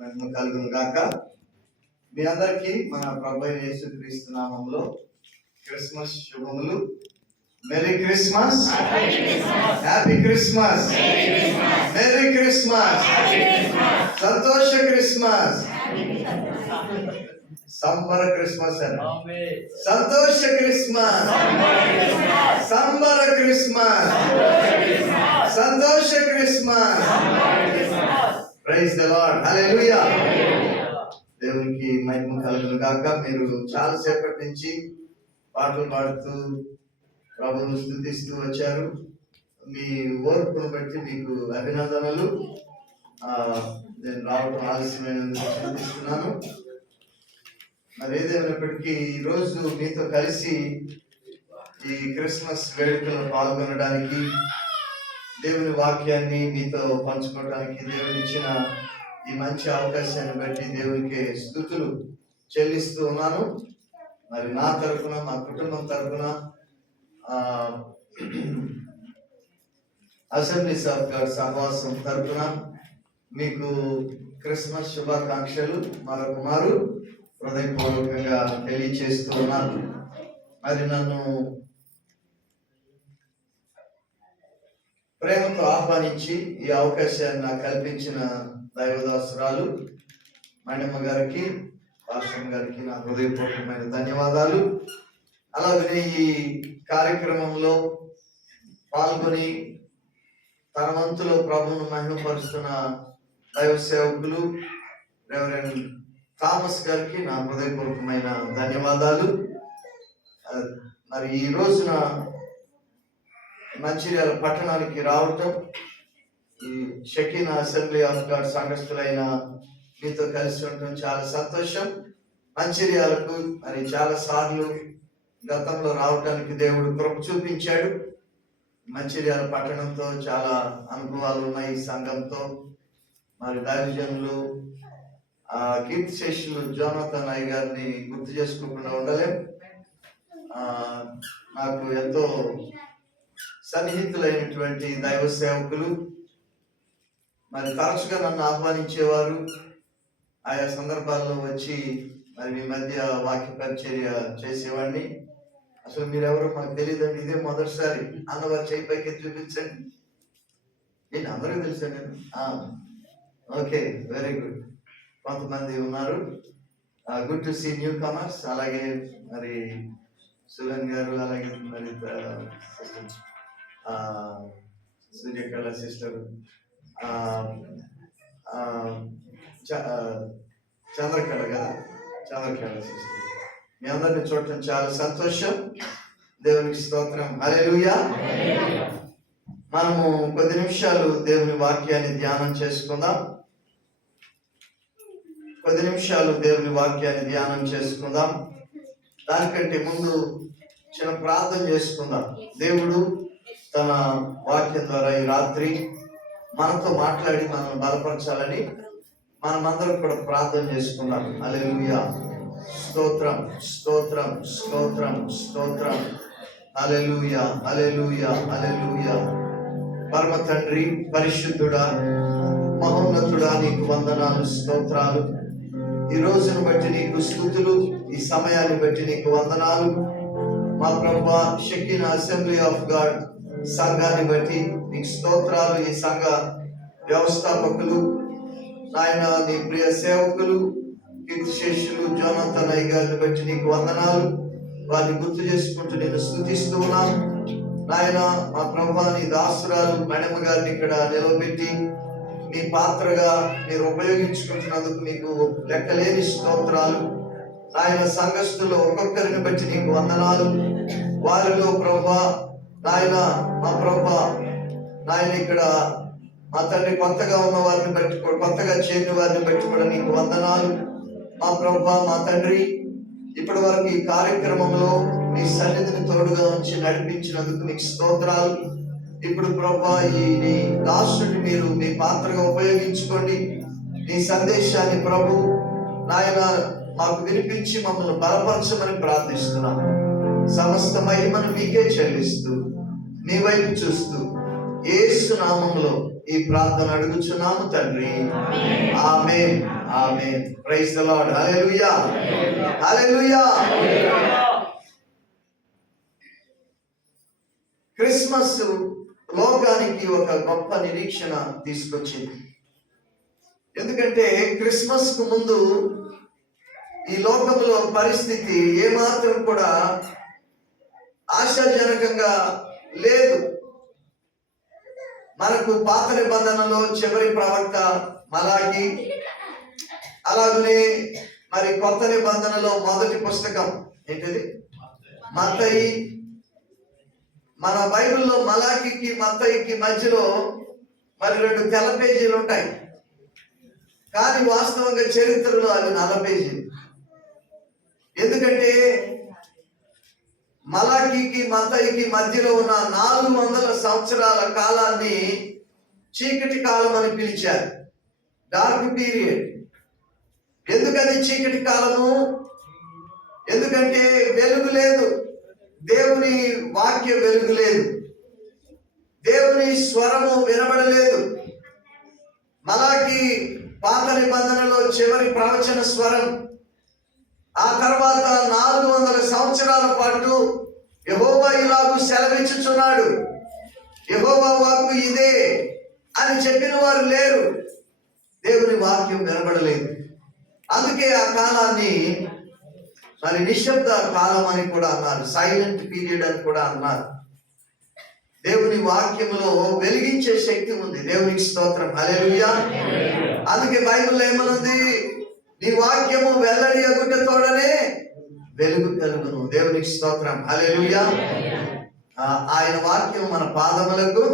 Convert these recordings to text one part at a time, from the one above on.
మహిమ కలుగును గాక. మీ అందరికీ మన ప్రభువైన యేసుక్రీస్తు నామములో క్రిస్మస్ శుభములు. Merry Christmas, happy Christmas, merry Christmas, సంతోష క్రిస్మస్, సంబర క్రిస్మస్ అని, సంతోష క్రిస్మస్, సంబర క్రిస్మస్, సంతోష Christmas. Praise the lord, hallelujah. దేవునికి మహిమ కలుగును గాక. మీరు చాలా సేపటి నుంచి పాటలు పాడుతూ ప్రభువును స్తుతిస్తూ వచ్చారు. మీ ఓర్పును బట్టి మీకు అభినందనలు. నేను రావడం ఆలస్యమైనందుకు చింతిస్తున్నాను. మరి ఏదేమైనప్పటికీ ఈరోజు మీతో కలిసి ఈ క్రిస్మస్ వేడుకలో పాల్గొనడానికి, దేవుని వాక్యాన్ని మీతో పంచుకోవడానికి దేవుని ఇచ్చిన ఈ మంచి అవకాశాన్ని బట్టి దేవునికి స్తుతులు చెల్లిస్తూ ఉన్నాను. మరి నా తరఫున, మా కుటుంబం తరఫున, అసెంబ్లీస్ ఆఫ్ గాడ్ సహవాసం తరఫున మీకు క్రిస్మస్ శుభాకాంక్షలు మరొకమారు హృదయపూర్వకంగా తెలియచేస్తూ ఉన్నాను. మరి నన్ను ప్రేమతో ఆహ్వానించి ఈ అవకాశాన్ని నాకు కల్పించిన దైవదాసురాలు మణిమ్మ గారికి, పాస్టర్ గారికి నా హృదయపూర్వకమైన ధన్యవాదాలు. అలాగే ఈ కార్యక్రమంలో పాల్గొని తన వంతులో ప్రభువును మహిమపరుస్తున్న దైవ సేవకులు రెవరెండ్ థామస్ గారికి నా హృదయపూర్వకమైన ధన్యవాదాలు. మరి ఈ రోజున మంచిర్యాల పట్టణానికి రావటం, ఈ షకీనా అసెంబ్లీ ఆఫ్ గాడ్ సంఘస్థులైన మీతో కలిసి ఉండటం చాలా సంతోషం. మంచిర్యాలకు మరి చాలా సార్లు గతంలో రావటానికి దేవుడు కృప చూపించాడు. మంచిర్యాల పట్టణంతో చాలా అనుభవాలు ఉన్నాయి. ఈ సంఘంతో మరి దైవజనులు కీర్తి శేషులు జోనాథన్ అయ్య గారిని గుర్తు చేసుకోకుండా ఉండలేం. నాకు ఎంతో సన్నిహితులైనటువంటి దైవ సేవకులు. మరి తరచుగా నన్ను ఆహ్వానించేవారు. ఆయా సందర్భాల్లో వచ్చి మరి మీ మధ్య వాక్య పరిచర్య చేసేవాడిని. అసలు మీరెవరో మాకు తెలియదండి, ఇదే మొదటిసారి అన్నవారు చేయి పైకి చూపించండి. నేను అందరికీ తెలుసా నేను? Okay, very good. కొంతమంది ఉన్నారు. Good to see newcomers. అలాగే మరి సులన్ గారు, అలాగే మరి సూర్యకళ సిస్టర్, చంద్రకళ కదా, చంద్రకళ సిస్టర్, మీ అందరిని చూడటం చాలా సంతోషం. దేవునికి స్తోత్రం, హల్లెలూయా. మనము కొద్ది నిమిషాలు దేవుని వాక్యాన్ని ధ్యానం చేసుకుందాం. కొద్ది నిమిషాలు దేవుని వాక్యాన్ని ధ్యానం చేసుకుందాం. దానికంటే ముందు చిన్న ప్రార్థన చేసుకుందాం. దేవుడు తన వాక్యం ద్వారా ఈ రాత్రి మనతో మాట్లాడి మనల్ని బలపరచాలని మనమందరం కూడా ప్రార్థన చేసుకుందాం. హల్లెలూయా, స్తోత్రం, స్తోత్రం, స్తోత్రం, స్తోత్రం, హల్లెలూయా, హల్లెలూయా, హల్లెలూయా. పరమ తండ్రి, పరిశుద్ధుడా, మహోన్నతుడా, నీకు వందనాలు, స్తోత్రాలు. ఈ రోజును బట్టి నీకు స్తుతులు, ఈ సమయాన్ని బట్టి నీకు వందనాలు. మా ప్రభువా, షకీనా అసెంబ్లీ ఆఫ్ గాడ్ సంఘాన్ని బట్టి నీకు స్తోత్రాలు. ఈ సంఘ వ్యవస్థాపకులు నాయన, నీ ప్రియ సేవకులు కీర్తి శేషులు జోనాథన్ అయ్య గారిని బట్టి నీకు వందనాలు. వారిని గుర్తు చేసుకుంటూ నేను స్తుతిస్తూ ఉన్నాను నాయన. మా ప్రభువా, నీ దాసురాలు మణిమ్మ గారిని ఇక్కడ నిలవబెట్టి నీ పాత్రగా మీరు ఉపయోగించుకుంటున్నందుకు నీకు లెక్కలేని స్తోత్రాలు నాయన. సంఘస్థులు ఒక్కొక్కరిని బట్టి నీకు వందనాలు. వారిలో ప్రభువా నాయన, మా ప్రభువా నాయన, ఇక్కడ మా తండ్రి కొత్తగా ఉన్న వారిని బట్టి, కొత్తగా చేరిన వారిని బట్టి కూడా నీకు వందనాలు. మా ప్రభువా, మా తండ్రి, ఇప్పటి వరకు ఈ కార్యక్రమంలో నీ సన్నిధిని తోడుగా ఉంచి నడిపించినందుకు నీకు స్తోత్రాలు. ఇప్పుడు ప్రభువా, ఈ నీ దాసుని మీరు మీ పాత్రగా ఉపయోగించుకోండి. నీ సందేశాన్ని ప్రభు నాయన మాకు వినిపించి మమ్మల్ని బలపరచమని ప్రార్థిస్తున్నాం. సమస్త మహిమను మీకే చెల్లిస్తూ నీ వైపు చూస్తూ యేసు నామములో ఈ ప్రార్థన అడుగుచున్నాము తండ్రి, amen. Amen. Praise the lord. Hallelujah, hallelujah. Christmas లోకానికి ఒక గొప్ప నిరీక్షణ తీసుకొచ్చింది. ఎందుకంటే క్రిస్మస్ కు ముందు ఈ లోకంలో పరిస్థితి ఏమాత్రం కూడా ఆశాజనకంగా లేదు. మనకు పాత నిబంధనలో చివరి ప్రవక్త మలాకి, అలాగనే మరి కొత్త నిబంధనలో మొదటి పుస్తకం ఏంటిది మత్తయి. మన బైబిల్లో మలాకికి మత్తయికి మధ్యలో మరి 2 తెల్ల పేజీలు ఉంటాయి, కానీ వాస్తవంగా చరిత్రలో అది నల్ల పేజీలు. ఎందుకంటే మలాకీకి మత్తయికి మధ్యలో ఉన్న 400 సంవత్సరాల కాలాన్ని చీకటి కాలం అని పిలిచారు, డార్క్ పీరియడ్. ఎందుకని చీకటి కాలము? ఎందుకంటే వెలుగు లేదు, దేవుని వాక్య వెలుగు లేదు, దేవుని స్వరము వినబడలేదు. మలాకి పాత నిబంధనలో చివరి ప్రవచన స్వరం. ఆ తర్వాత 400 సంవత్సరాల పాటు యెహోవా ఇలాగూ సెలవిచ్చుచున్నాడు, యెహోవా వాక్కు ఇదే అని చెప్పిన వారు లేరు, దేవుని వాక్యం వినబడలేదు. అందుకే ఆ కాలాన్ని మరి నిశ్శబ్ద కాలం అని కూడా అన్నారు, సైలెంట్ పీరియడ్ అని కూడా అన్నారు. దేవుని వాక్యములో వెలిగించే శక్తి ఉంది. దేవునికి స్తోత్రం, హల్లెలూయా. అందుకే బైబిల్లో ఏమనుంది? నీ వాక్యము వెల్లడి అగుట తోడనే వెలుగు కలుగును. దేవునికి స్తోత్రం, హల్లెలూయా. ఆయన వాక్యం మన పాదములకు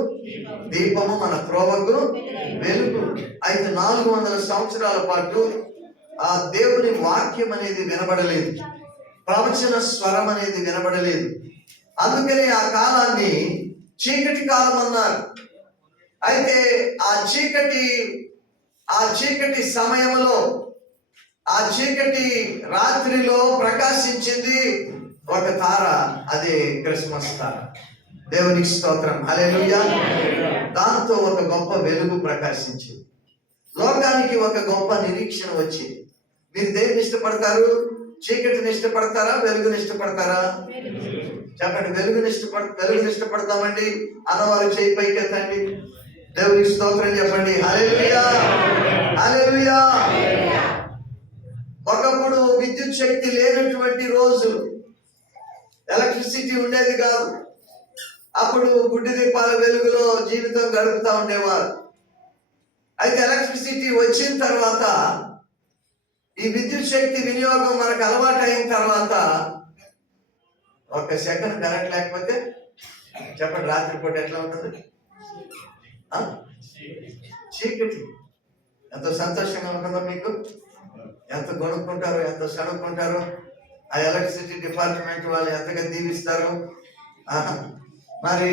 దీపము, మన త్రోవకు వెలుగు. అయితే 400 సంవత్సరాల పాటు ఆ దేవుని వాక్యం అనేది వినబడలేదు, ప్రవచన స్వరం అనేది వినబడలేదు. అందుకని ఆ కాలాన్ని చీకటి కాలం అన్నారు. అయితే ఆ చీకటి సమయంలో, ఆ చీకటి రాత్రిలో ప్రకాశించింది ఒక తార, అదే క్రిస్మస్ తార. దేవునికి స్తోత్రం, హల్లెలూయా. దాంతో ఒక గొప్ప వెలుగు ప్రకాశించింది, లోకానికి ఒక గొప్ప నిరీక్షణ వచ్చింది. మీరు దేన్ని ఇష్టపడతారు? చీకటిని ఇష్టపడతారా, వెలుగుని ఇష్టపడతారా? చెప్పండి. వెలుగుని ఇష్టపడతామండి అన్నవారు చేయి పైకెత్తండి. దేవునికి స్తోత్రం చెప్పండి, హల్లెలూయా, హల్లెలూయా. ఒకప్పుడు విద్యుత్ శక్తి లేనటువంటి రోజులు, ఎలక్ట్రిసిటీ ఉండేది కాదు. అప్పుడు గుడ్డి దీపాల వెలుగులో జీవితం గడుపుతూ ఉండేవారు. అయితే ఎలక్ట్రిసిటీ వచ్చిన తర్వాత, ఈ విద్యుత్ శక్తి వినియోగం మనకు అలవాటు అయిన తర్వాత, 1 సెకండ్ కరెంట్ లేకపోతే చెప్పండి రాత్రిపూట ఎట్లా ఉంటుంది? చీకటి. ఎంతో సంతోషంగా ఉంటుందో మీకు? ఎంత కొనుక్కుంటారో, ఎంత చదువుకుంటారో, ఆ ఎలక్ట్రిసిటీ డిపార్ట్మెంట్ వాళ్ళు ఎంతగా దీవిస్తారు. మరి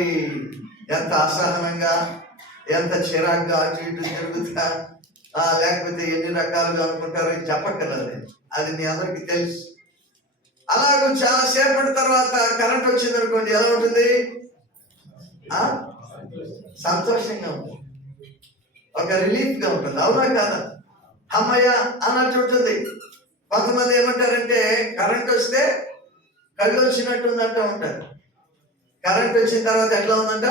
ఎంత అసహనంగా, ఎంత చిరాగ్గా అటు ఇటు తిరుగుతా, లేకపోతే ఎన్ని రకాలుగా అనుకుంటారో చెప్పక్కర్లేదు, అది మీ అందరికి తెలుసు. అలాగూ చాలా సేపటి తర్వాత కరెంట్ వచ్చింది అనుకోండి, ఎలా ఉంటుంది? సంతోషంగా ఉంటుంది, ఒక రిలీఫ్ గా ఉంటుంది. అవునా కాదా? అమ్మయ్య అన్నట్టు ఉంటుంది. కొంతమంది ఏమంటారంటే కరెంట్ వస్తే కళ్ళు వచ్చినట్టు ఉందంట ఉంటారు. కరెంట్ వచ్చిన తర్వాత ఎట్లా ఉందంట?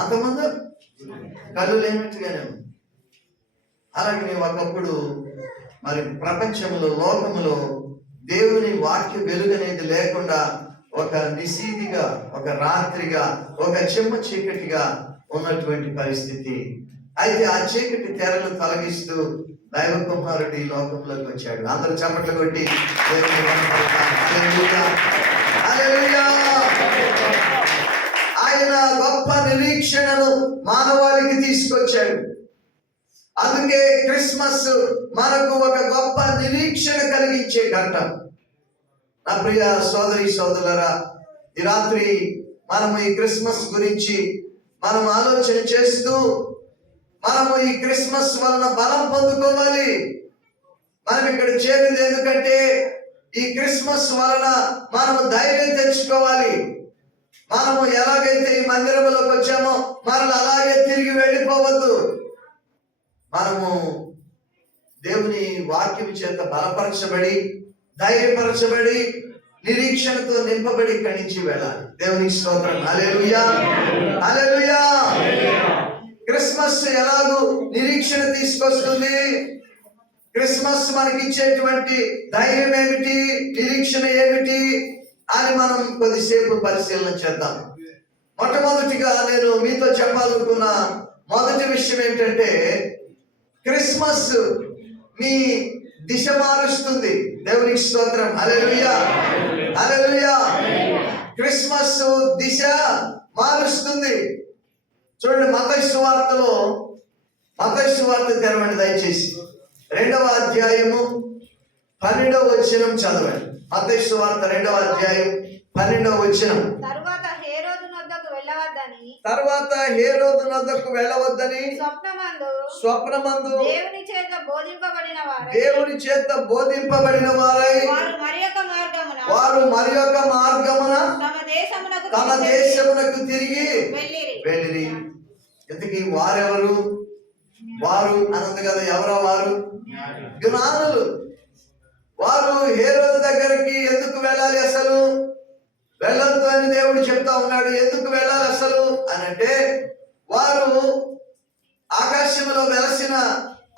అంతకుముందు కళ్ళు లేనట్టుగానే ఉంది. అలాగే ఒకప్పుడు మరి ప్రపంచంలో, లోకములో దేవుని వాక్య వెలుగు అనేది లేకుండా ఒక నిశీదిగా, ఒక రాత్రిగా, ఒక చెమ్మ చీకటిగా ఉన్నటువంటి పరిస్థితి. అయితే ఆ చీకటి తెరలు తొలగిస్తూ దైవ కుమారుడు ఈ లోకంలోకి వచ్చాడు. అందరూ చప్పట్లు కొట్టి దేవుని హల్లెలూయా, హల్లెలూయా. ఆయన గొప్ప నిరీక్షణను మానవాళికి తీసుకొచ్చాడు. అందుకే క్రిస్మస్ మనకు ఒక గొప్ప నిరీక్షణ కలిగించే ఘట్టం. నా ప్రియ సోదరి సోదరులారా, ఈ రాత్రి మనము ఈ క్రిస్మస్ గురించి మనం ఆలోచన చేస్తూ, మనము ఈ క్రిస్మస్ వలన బలం పొందుకోవాలి. మనం ఇక్కడ చేరింది ఎందుకంటే ఈ క్రిస్మస్ వలన మనము ధైర్యం తెచ్చుకోవాలి. మనము ఎలాగైతే ఈ మందిరంలోకి వచ్చామో మరలా అలాగే తిరిగి వెళ్ళిపోవద్దు. మనము దేవుని వాక్యం చేత బలపరచబడి, ధైర్యపరచబడి, నిరీక్షణతో నింపబడి ఇక్కడి నుంచి వెళ్ళాలి. దేవునికి స్తోత్రం. హల్లెలూయా, హల్లెలూయా. క్రిస్మస్ ఎలాగూ నిరీక్షణ తీసుకొస్తుంది? క్రిస్మస్ మనకి ఇచ్చేటువంటి ధైర్యం ఏమిటి, నిరీక్షణ ఏమిటి అని మనం కొద్దిసేపు పరిశీలన చేద్దాం. మొట్టమొదటిగా నేను మీతో చెప్పాలనుకున్న మొదటి విషయం ఏంటంటే, క్రిస్మస్ మీ దిశ మారుస్తుంది. దేవునికి స్తోత్రం. హల్లెలూయా, హల్లెలూయా. క్రిస్మస్ దిశ మారుస్తుంది. చూడండి, మత్తయి సువార్తలో, మత్తయి సువార్త తెరవండి దయచేసి. 2వ అధ్యాయము 12వ వచనం చదవండి. మత్తయి సువార్త 2వ అధ్యాయం 12వ వచనం. తరువాత హేరోదు నొద్దకు వెళ్ళవద్దని స్వప్నమందు దేవుని చేత బోధింపబడిన వారై వారు మరియొక మార్గమున తమ దేశమునకు తిరిగి వెళ్ళిరి. ఇంతకీ వారెవరు? వారు అనంది కదా, ఎవరా వారు? జ్ఞానులు. వారు హేరోదు దగ్గరికి ఎందుకు వెళ్ళాలి? అసలు వెళ్ళొద్దు అని దేవుడు చెప్తా ఉన్నాడు. ఎందుకు వెళ్ళాలి అసలు అనంటే, వారు ఆకాశంలో వెలసిన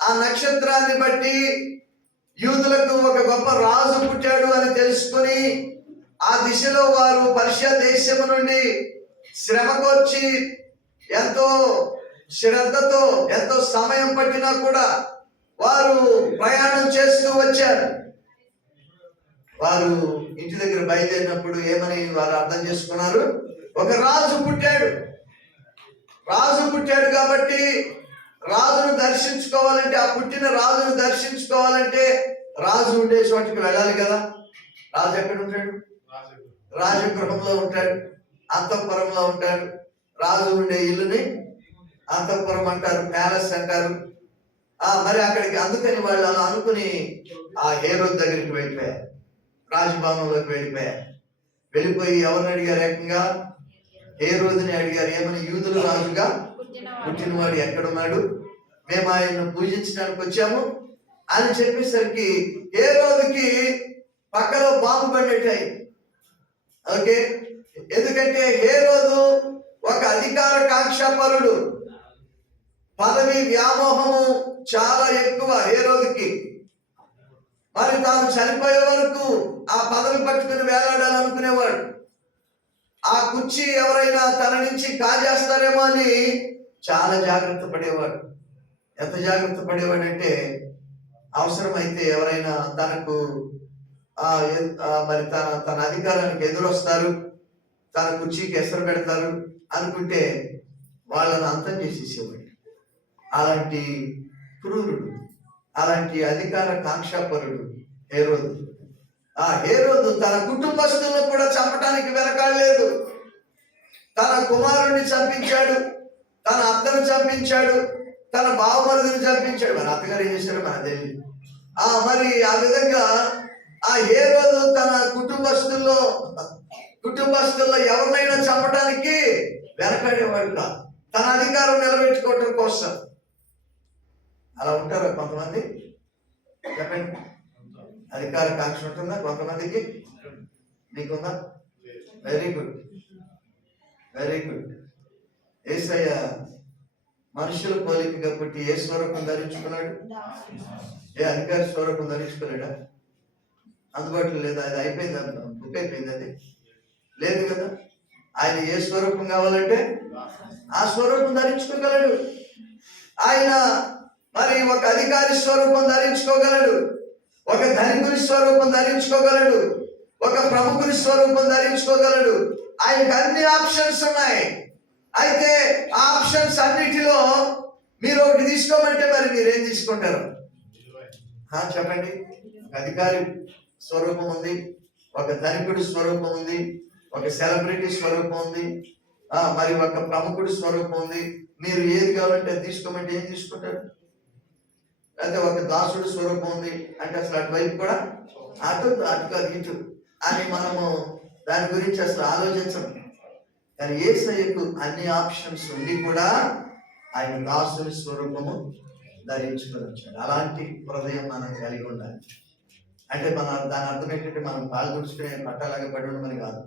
ఆ నక్షత్రాన్ని బట్టి యూదులకు ఒక గొప్ప రాజు పుట్టాడు అని తెలుసుకుని, ఆ దిశలో వారు పర్షియా దేశము నుండి శ్రమకొచ్చి ఎంతో శ్రద్ధతో, ఎంతో సమయం పట్టినా కూడా వారు ప్రయాణం చేస్తూ వచ్చారు. వారు ఇంటి దగ్గర బయలుదేరినప్పుడు ఏమని వారు అర్థం చేసుకున్నారు? ఒక రాజు పుట్టాడు. రాజు పుట్టాడు కాబట్టి రాజును దర్శించుకోవాలంటే, ఆ పుట్టిన రాజును దర్శించుకోవాలంటే రాజు ఉండే చోటికి వెళ్ళాలి కదా. రాజు ఎక్కడ ఉంటాడు? రాజగృహంలో ఉంటాడు, అంతఃపురంలో ఉంటాడు. రాజు ఉండే ఇల్లుని అంతఃపురం అంటారు, ప్యాలెస్ అంటారు. మరి అక్కడికి అందుకని వాళ్ళు అలా అనుకుని ఆ హేరోదు దగ్గరికి వెళ్ళిపోయారు, రాజభవనంలోకి వెళ్ళిపోయారు. వెళ్ళిపోయి ఎవరిని అడిగారు? ఏకంగా హేరోదుని అడిగారు. ఏమని? యూదుల రాజుగా పుట్టినవాడు ఎక్కడున్నాడు? మేము ఆయన్ను పూజించడానికి వచ్చాము అని చెప్పేసరికి హేరోదుకి పక్కలో బాంబు పడినట్టాయి. ఓకే, ఎందుకంటే హేరోదు ఒక అధికార కాంక్షాపరుడు. పదవి వ్యామోహము చాలా ఎక్కువ హేరోదుకి. మరి తాను చనిపోయే వరకు ఆ పదవి పట్టుకుని వేలాడాలనుకునేవాడు. ఆ కుర్చీ ఎవరైనా తన నుంచి కాజేస్తారేమో అని చాలా జాగ్రత్త పడేవాడు. ఎంత జాగ్రత్త పడేవాడంటే, అవసరమైతే ఎవరైనా తనకు మరి తన అధికారానికి ఎదురొస్తారు, తన కుర్చీకి ఎసరు పెడతారు అనుకుంటే వాళ్ళని అంతం చేసేసేవాడు. అలాంటి క్రూరుడు, అలాంటి అధికార కాంక్షాపరుడు హేరోదు. ఆ హేరోదు తన కుటుంబస్తులను కూడా చంపడానికి వెనకాడలేదు. తన కుమారుణ్ణి చంపించాడు, తన అత్తను చంపించాడు, తన బావమరుదిని చంపించాడు. మరి అత్తగారు ఏం చేశాడు మనకు తెలియదు. మరి ఆ విధంగా ఆ హేరోదు తన కుటుంబస్తుల్లో ఎవరినైనా చంపడానికి వెనకాడేవాడు కాదు, తన అధికారం నిలబెట్టుకోవటం కోసం. అలా ఉంటారా కొంతమంది? చెప్పండి. అధికార కాంక్ష ఉంటుందా కొంతమందికి? నీకుందా? Very good, very good. Yesayya మనుషుల పోలికగా పుట్టి ఏ స్వరూపం ధరించుకున్నాడు? ఏ అధికార స్వరూపం ధరించుకోలేడా? అందుబాటులో లేదా? అది అయిపోయింది, బుక్ అయిపోయింది. అది లేదు కదా. ఆయన ఏ స్వరూపం కావాలంటే ఆ స్వరూపం ధరించుకోగలడు. ఆయన మరి ఒక అధికారి స్వరూపం ధరించుకోగలడు, ఒక ధనికుని స్వరూపం ధరించుకోగలడు, ఒక ప్రముఖుని స్వరూపం ధరించుకోగలడు. ఆయనకు అన్ని ఆప్షన్స్ ఉన్నాయి. అయితే ఆ ఆప్షన్స్ అన్నిటిలో మీరు ఒకటి తీసుకోమంటే మరి మీరేం తీసుకుంటారు? చెప్పండి. ఒక అధికారి స్వరూపం ఉంది, ఒక ధనికుడి స్వరూపం ఉంది, ఒక సెలబ్రిటీ స్వరూపం ఉంది, మరి ఒక ప్రముఖుడి స్వరూపం ఉంది. మీరు ఏది కావాలంటే తీసుకోమంటే ఏం తీసుకుంటారు? అయితే ఒక దాసుడి స్వరూపం ఉంది అంటే అసలు అటువైపు కూడా అటు కాదు ఇటు అని మనము దాని గురించి అసలు ఆలోచించము. కానీ యేసయ్యకు అన్ని ఆప్షన్స్ ఉండి కూడా ఆయన దాసుని స్వరూపము ధరించుకొని వచ్చాడు. అలాంటి హృదయం మనం కలిగి ఉండాలి. అంటే దాని అర్థం ఏంటంటే మనం పాల్గొంచుకునే పట్టాలాగా పడి ఉండమని కాదు.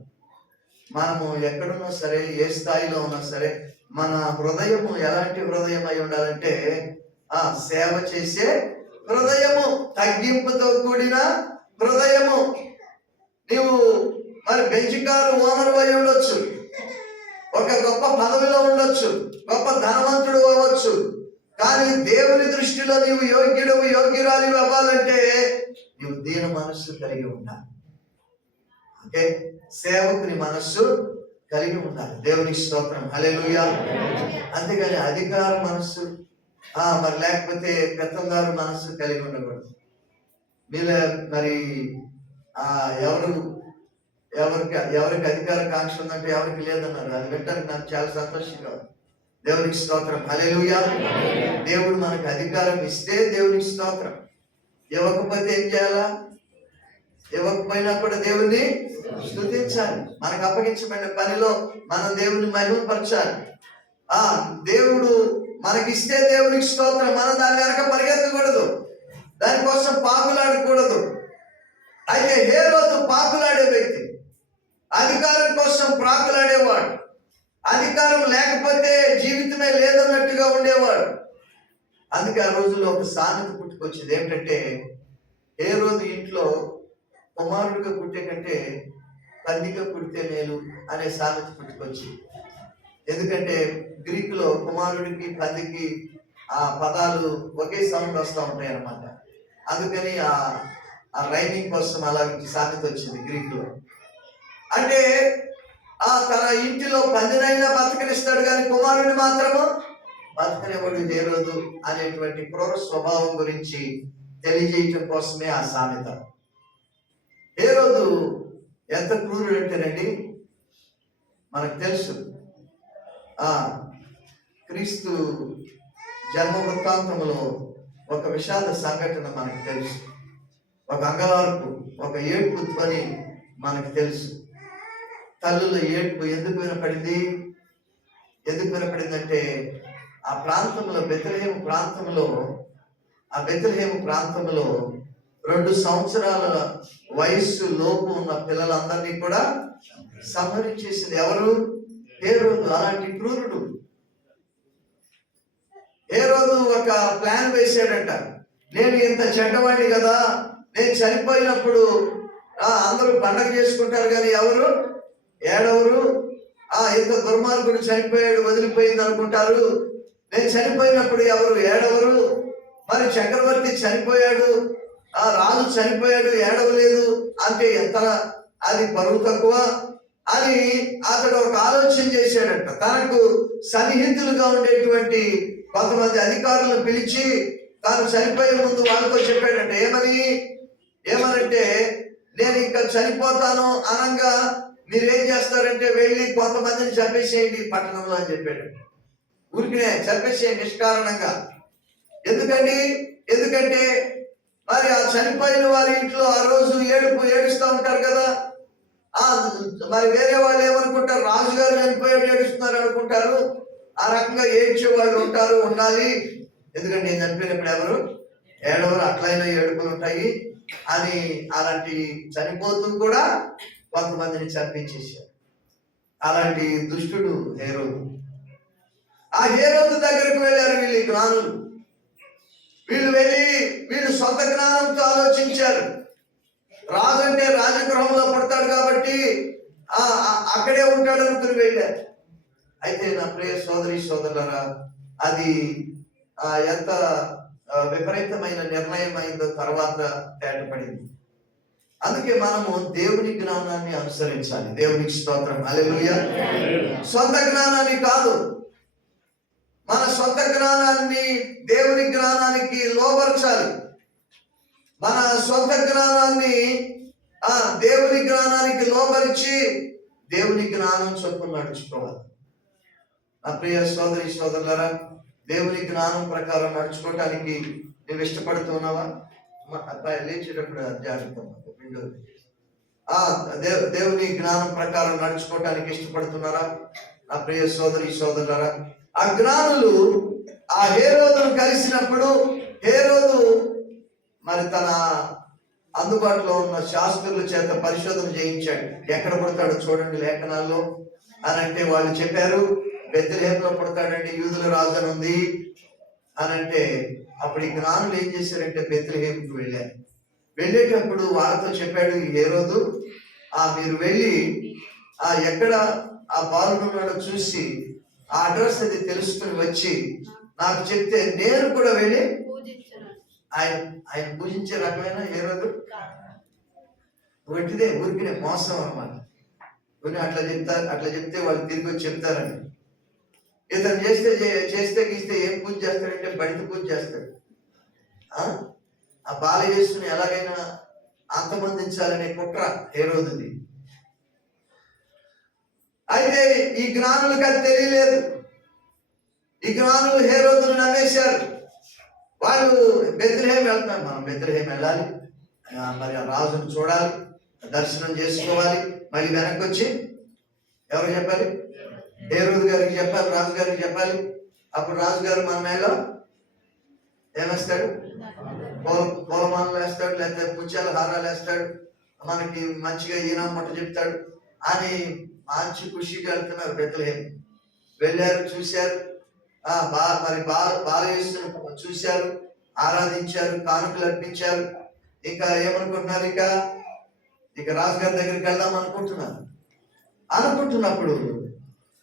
మనము ఎక్కడున్నా సరే, ఏ స్థాయిలో ఉన్నా సరే, మన హృదయము ఎలాంటి హృదయం అయి ఉండాలంటే సేవ చేసే హృదయము, తగ్గింపుతో కూడిన హృదయము. నీవు మరి బెంచ్ కారు ఓనర్ అయి ఉండొచ్చు, ఒక గొప్ప పదవిలో ఉండొచ్చు, గొప్ప ధనవంతుడు అవ్వచ్చు, కానీ దేవుని దృష్టిలో నీవు యోగ్యుడవు, యోగ్యురాలి అవ్వాలంటే నీవు దీన మనస్సు కలిగి ఉండాలి. ఓకే, సేవకుని మనస్సు కలిగి ఉండాలి. దేవునికి స్తోత్రం, హల్లెలూయా. అంతేగాని అధికార మనస్సు మరి లేకపోతే పెత్తందారు మనస్సు కలిగి ఉండకూడదు. వీళ్ళ మరి ఎవరికి అధికార కాంక్ష ఉందంటే ఎవరికి లేదన్నారు. అది వింటానికి నాకు చాలా సంతోషంగా ఉంది. దేవునికి స్తోత్రం, హల్లెలూయా. దేవుడు మనకు అధికారం ఇస్తే దేవునికి స్తోత్రం. ఇవ్వకపోతే ఏం చేయాలా? ఇవ్వకపోయినా కూడా దేవుణ్ణి స్తుతించాలి. మనకు అప్పగించబడిన పనిలో మనం దేవుని మహిమపరచాలి. దేవుడు మనకిస్తే దేవునికి స్తోత్రం. మనం దాని వెనక పరిగెత్తకూడదు, దానికోసం పాకులాడకూడదు. అయితే హేరోదు పాకులాడే వ్యక్తి, అధికారం కోసం ప్రాకులాడేవాడు, అధికారం లేకపోతే జీవితమే లేదన్నట్టుగా ఉండేవాడు. అందుకే ఆ రోజుల్లో ఒక సామెత పుట్టుకొచ్చింది. ఏమిటంటే, హేరోదు ఇంట్లో కుమారుడిగా పుట్టే కంటే పందిగా పుడితే మేలు అనే సామెత పుట్టుకొచ్చింది. ఎందుకంటే గ్రీకులో కుమారుడికి పందికి ఆ పదాలు ఒకే సౌండ్ వస్తూ ఉంటాయి అన్నమాట. అందుకని ఆ రైమింగ్ కోసం అలా సామెత వచ్చింది గ్రీకులో. అంటే తన ఇంటిలో పందినైనా బతకనిస్తాడు, కానీ కుమారుడిని మాత్రము బతకనివ్వడు హేరోదు అనేటువంటి క్రూర స్వభావం గురించి తెలియజేయటం కోసమే ఆ సామెత. హేరోదు ఎంత క్రూరుడు అంటేనండి, మనకు తెలుసు. క్రీస్తు జన్మ వృత్తాంతంలో ఒక విషాద సంఘటన మనకు తెలుసు. ఒక అంగలార్పు, ఒక ఏడ్పు ధ్వని మనకు తెలుసు. తల్లుల ఏడ్పు ఎందుకు వినపడింది? ఎందుకు వినపడిందంటే ఆ ప్రాంతంలో బెత్లెహేము ప్రాంతంలో 2 సంవత్సరాల వయస్సు లోపు ఉన్న పిల్లలందరినీ కూడా సంహరించేసింది ఎవరు? హేరోదు. అలాంటి క్రూరుడు హేరోదు ఒక ప్లాన్ వేసాడంట. నేను ఇంత చెడ్డవాడిని కదా, నేను చనిపోయినప్పుడు అందరూ పండగ చేసుకుంటారు కానీ ఎవరు ఏడవరు. ఇంత దుర్మార్గుడు చనిపోయాడు, వదిలిపోయింది అనుకుంటారు. నేను చనిపోయినప్పుడు ఎవరు ఏడవరు. మరి చక్రవర్తి చనిపోయాడు, రాజు చనిపోయాడు, ఏడవలేదు అంటే ఎంత అది పరువు తక్కువ అని అతడు ఒక ఆలోచన చేశాడంట. తనకు సన్నిహితులుగా ఉండేటువంటి కొంతమంది అధికారులను పిలిచి తాను చనిపోయే ముందు వాళ్ళతో చెప్పాడంట. ఏమనంటే, నేను ఇంకా చనిపోతాను అనంగా మీరేం చేస్తారంటే వెళ్ళి కొంతమందిని చంపేసేయండి పట్టణంలో అని చెప్పాడు. ఊరికినే చంపేసేయండి నిష్కారణంగా. ఎందుకంటే మరి ఆ చనిపోయిన వారి ఇంట్లో ఆ రోజు ఏడుస్తూ ఉంటారు కదా. మరి వేరే వాళ్ళు ఏమనుకుంటారు? రాజుగారు చనిపోయాడు ఏడుస్తున్నారు అనుకుంటారు. ఆ రకంగా ఏడ్చే వాళ్ళు ఉండాలి. ఎందుకంటే నేను చనిపోయినప్పుడు ఎవరు ఏడవరు, అట్లయినా ఏడుపులు ఉంటాయి అని అలాంటి చనిపోతూ కూడా కొంతమందిని చంపించేశారు. అలాంటి దుష్టుడు హేరోదు. ఆ హేరోదు దగ్గరకు వెళ్ళారు వీళ్ళు జ్ఞానులు. వీళ్ళు సొంత జ్ఞానంతో ఆలోచించారు. రాజు అంటే రాజగృహంలో పడతాడు కాబట్టి అక్కడే ఉంటాడు అనుకుని వెళ్ళారు. అయితే నా ప్రియ సోదరి సోదరులారా, అది ఎంత విపరీతమైన నిర్ణయం అయిందో తర్వాత తేటపడింది. అందుకే మనము దేవుని జ్ఞానాన్ని అనుసరించాలి. దేవునికి స్తోత్రం, హల్లెలూయా. సొంత జ్ఞానాన్ని కాదు, మన సొంత జ్ఞానాన్ని దేవుని జ్ఞానానికి లోబర్చాలి. మన సొంత జ్ఞానాన్ని దేవుని జ్ఞానానికి లోబరిచి దేవుని జ్ఞానం చొప్పున నడుచుకోవాలి. నా ప్రియ సోదరి సోదరులారా, దేవుని జ్ఞానం ప్రకారం నడుచుకోవటానికి నువ్వు ఇష్టపడుతున్నావా? అబ్బాయి లేచేటప్పుడు జాగ్రత్త. దేవుని జ్ఞానం ప్రకారం నడుచుకోవటానికి ఇష్టపడుతున్నారా? నా ప్రియ సోదరి సోదరులారా, ఆ జ్ఞానులు ఆ హేరోదును కలిసినప్పుడు హేరోదు మరి తన అందుబాటులో ఉన్న శాస్త్రుల చేత పరిశోధన చేయించాడు. ఎక్కడ పుడతాడో చూడండి లేఖనాల్లో అని అంటే వాళ్ళు చెప్పారు బెత్లెహేములో పుడతాడండి, యూదుల రాజు అని ఉంది అని అంటే, అప్పుడు ఈ జ్ఞానులు ఏం చేశారంటే బెత్లెహేముకు వెళ్ళారు. వెళ్ళేటప్పుడు వాళ్ళతో చెప్పాడు ఈ హేరోదు, మీరు వెళ్ళి ఎక్కడ ఆ బాలుడు ఉన్నాడో చూసి ఆ అడ్రస్ అది తెలుసుకుని వచ్చి నాకు చెప్తే నేను కూడా వెళ్ళి ఆయన పూజించే రకమైన హేరోదు వంటిదే ఊరికినే మోసం అన్నమాట. అట్లా చెప్తే వాళ్ళు తిరిగి వచ్చి చెప్తారని. ఇతను చేస్తే గీస్తే ఏం పూజ చేస్తాడంటే బయట పూజ చేస్తాడు. ఆ బాలయేసుని ఎలాగైనా అంతమొందించాలనే కుట్ర హేరోదుది. అయితే ఈ జ్ఞానులకు అది తెలియలేదు. ఈ జ్ఞానులు హేరోదును నమ్మేశారు. వాళ్ళు బెత్లెహేము వెళ్తారు, మనం బెత్లెహేము వెళ్ళాలి, మరి ఆ రాజును చూడాలి, దర్శనం చేసుకోవాలి, మళ్ళీ వెనక్కి వచ్చి ఎవరు చెప్పాలి? హేరోదు గారికి చెప్పాలి, రాజు గారికి చెప్పాలి. అప్పుడు రాజుగారు మన మీద ఏమేస్తాడు? పూలమాలలు వేస్తాడు, లేకపోతే ముత్యాల హారాలు వేస్తాడు, మనకి మంచిగా ఈనామట చెప్తాడు అని మంచి ఖుషిగా వెళ్తున్నారు బెత్లెహేము. వెళ్ళారు, చూశారు, బాలయేసును చూశారు, ఆరాధించారు, కానుకలు అర్పించారు. ఇంకా ఏమనుకుంటున్నారు? ఇక రాజుగారి దగ్గరికి వెళ్దాం అనుకుంటున్నప్పుడు